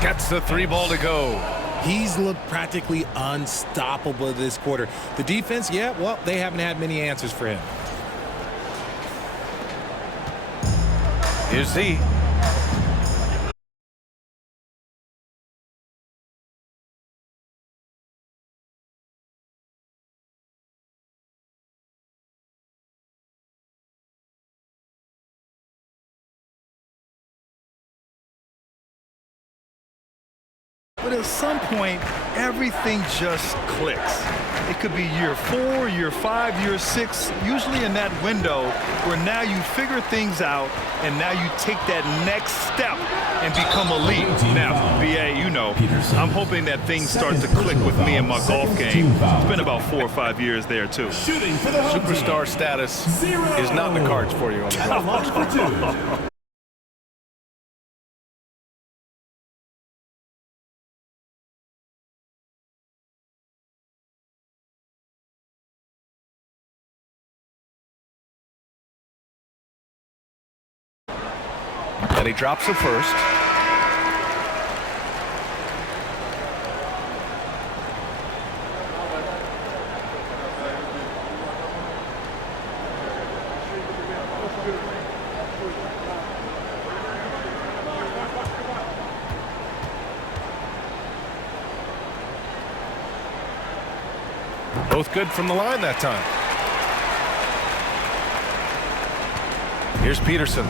Gets the 3 ball to go. He's looked practically unstoppable this quarter. The defense, yeah, well, they haven't had many answers for him. Here's Z. But at some point, everything just clicks. It could be year 4, year 5, year 6, usually in that window where now you figure things out and now you take that next step and become elite. Now, BA, you know, I'm hoping that things start to click with me in my golf game. It's been about 4 or 5 years there, too. Superstar status is not in the cards for you on the golf course. And he drops the first. Both good from the line that time. Here's Peterson.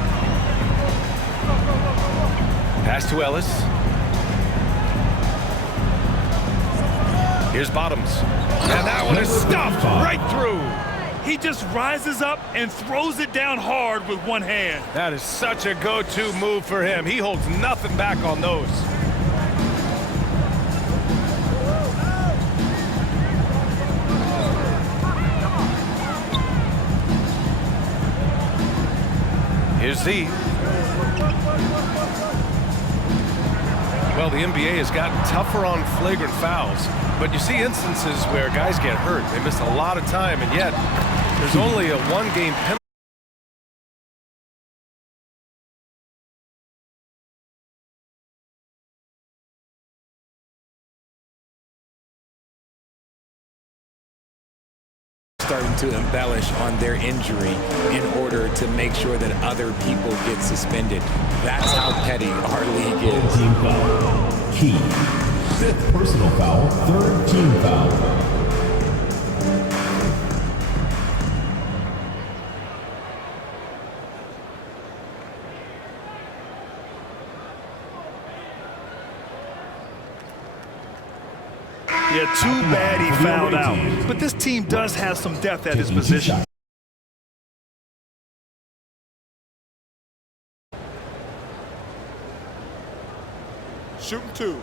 Pass to Ellis. Here's Bottoms. And that one is stuffed right through. He just rises up and throws it down hard with one hand. That is such a go-to move for him. He holds nothing back on those. Here's Z. Well, the NBA has gotten tougher on flagrant fouls, but you see instances where guys get hurt. They miss a lot of time, and yet there's only a 1-game penalty. Starting to embellish on their injury in order to make sure that other people get suspended. That's how petty our league is. Team foul. Key. 5th personal foul. 3rd team foul. Yeah, too bad he fouled out. But this team does have some depth at his position. Shooting 2.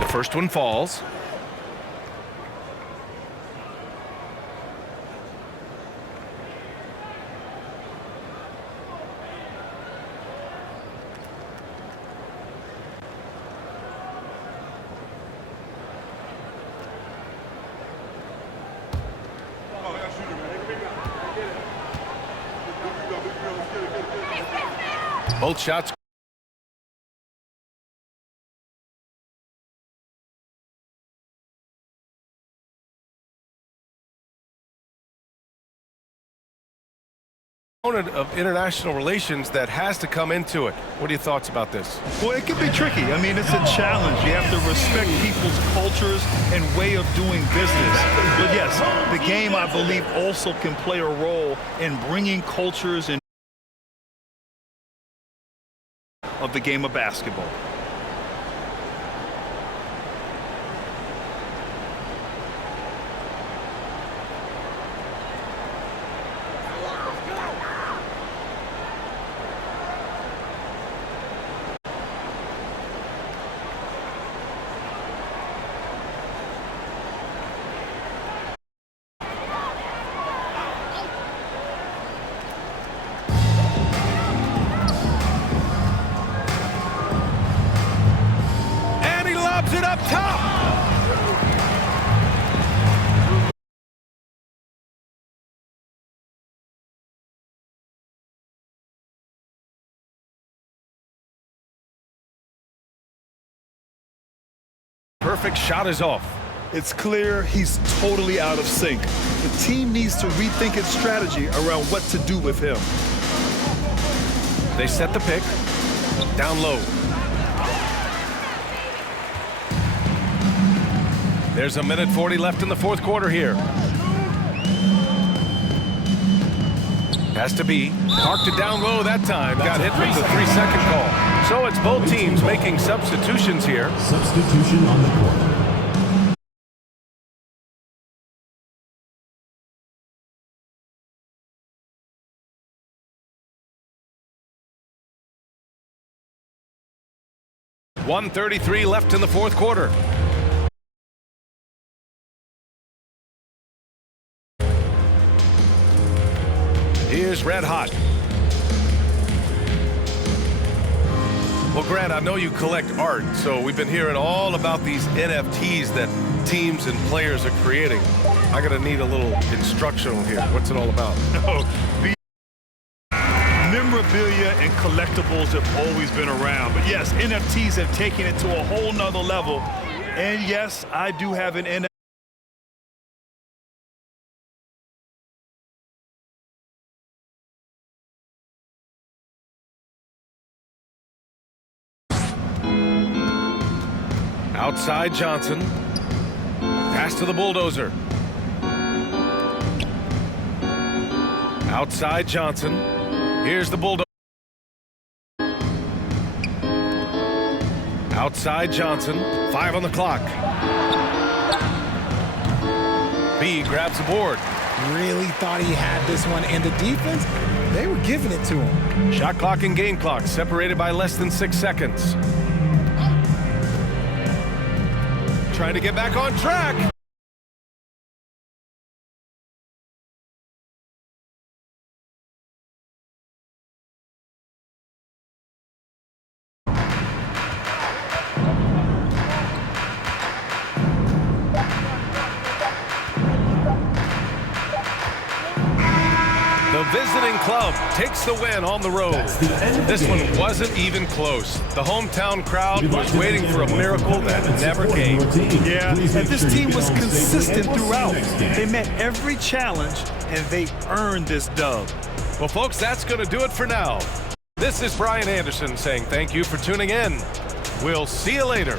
The first one falls. Both shots. Of international relations that has to come into it. What are your thoughts about this? Well, it can be tricky. I mean, it's a challenge. You have to respect people's cultures and way of doing business. But yes, the game, I believe, also can play a role in bringing cultures and of the game of basketball. It up top. Perfect shot is off. It's clear he's totally out of sync. The team needs to rethink its strategy around what to do with him. They set the pick. Down low. There's a minute 40 left in the fourth quarter here. Has to be. Parked it down low that time. Got hit with the 3-second call. So it's both teams making substitutions here. Substitution on the court. .133 left in the fourth quarter. Here's red hot. Well, Grant, I know you collect art, so we've been hearing all about these NFTs that teams and players are creating. I'm going to need a little instructional here. What's it all about? Memorabilia and collectibles have always been around, but yes, NFTs have taken it to a whole nother level. And yes, I do have an NFT. Outside Johnson. Pass to the bulldozer. Outside Johnson. Here's the bulldozer. Outside Johnson. 5 on the clock. B grabs the board. Really thought he had this one, and the defense, they were giving it to him. Shot clock and game clock separated by less than 6 seconds. Trying to get back on track. The visiting club takes the win on the road. This one wasn't even close. The hometown crowd was waiting for a miracle that never came. Yeah, and this team was consistent throughout. They met every challenge, and they earned this dub. Well, folks, that's going to do it for now. This is Brian Anderson saying thank you for tuning in. We'll see you later.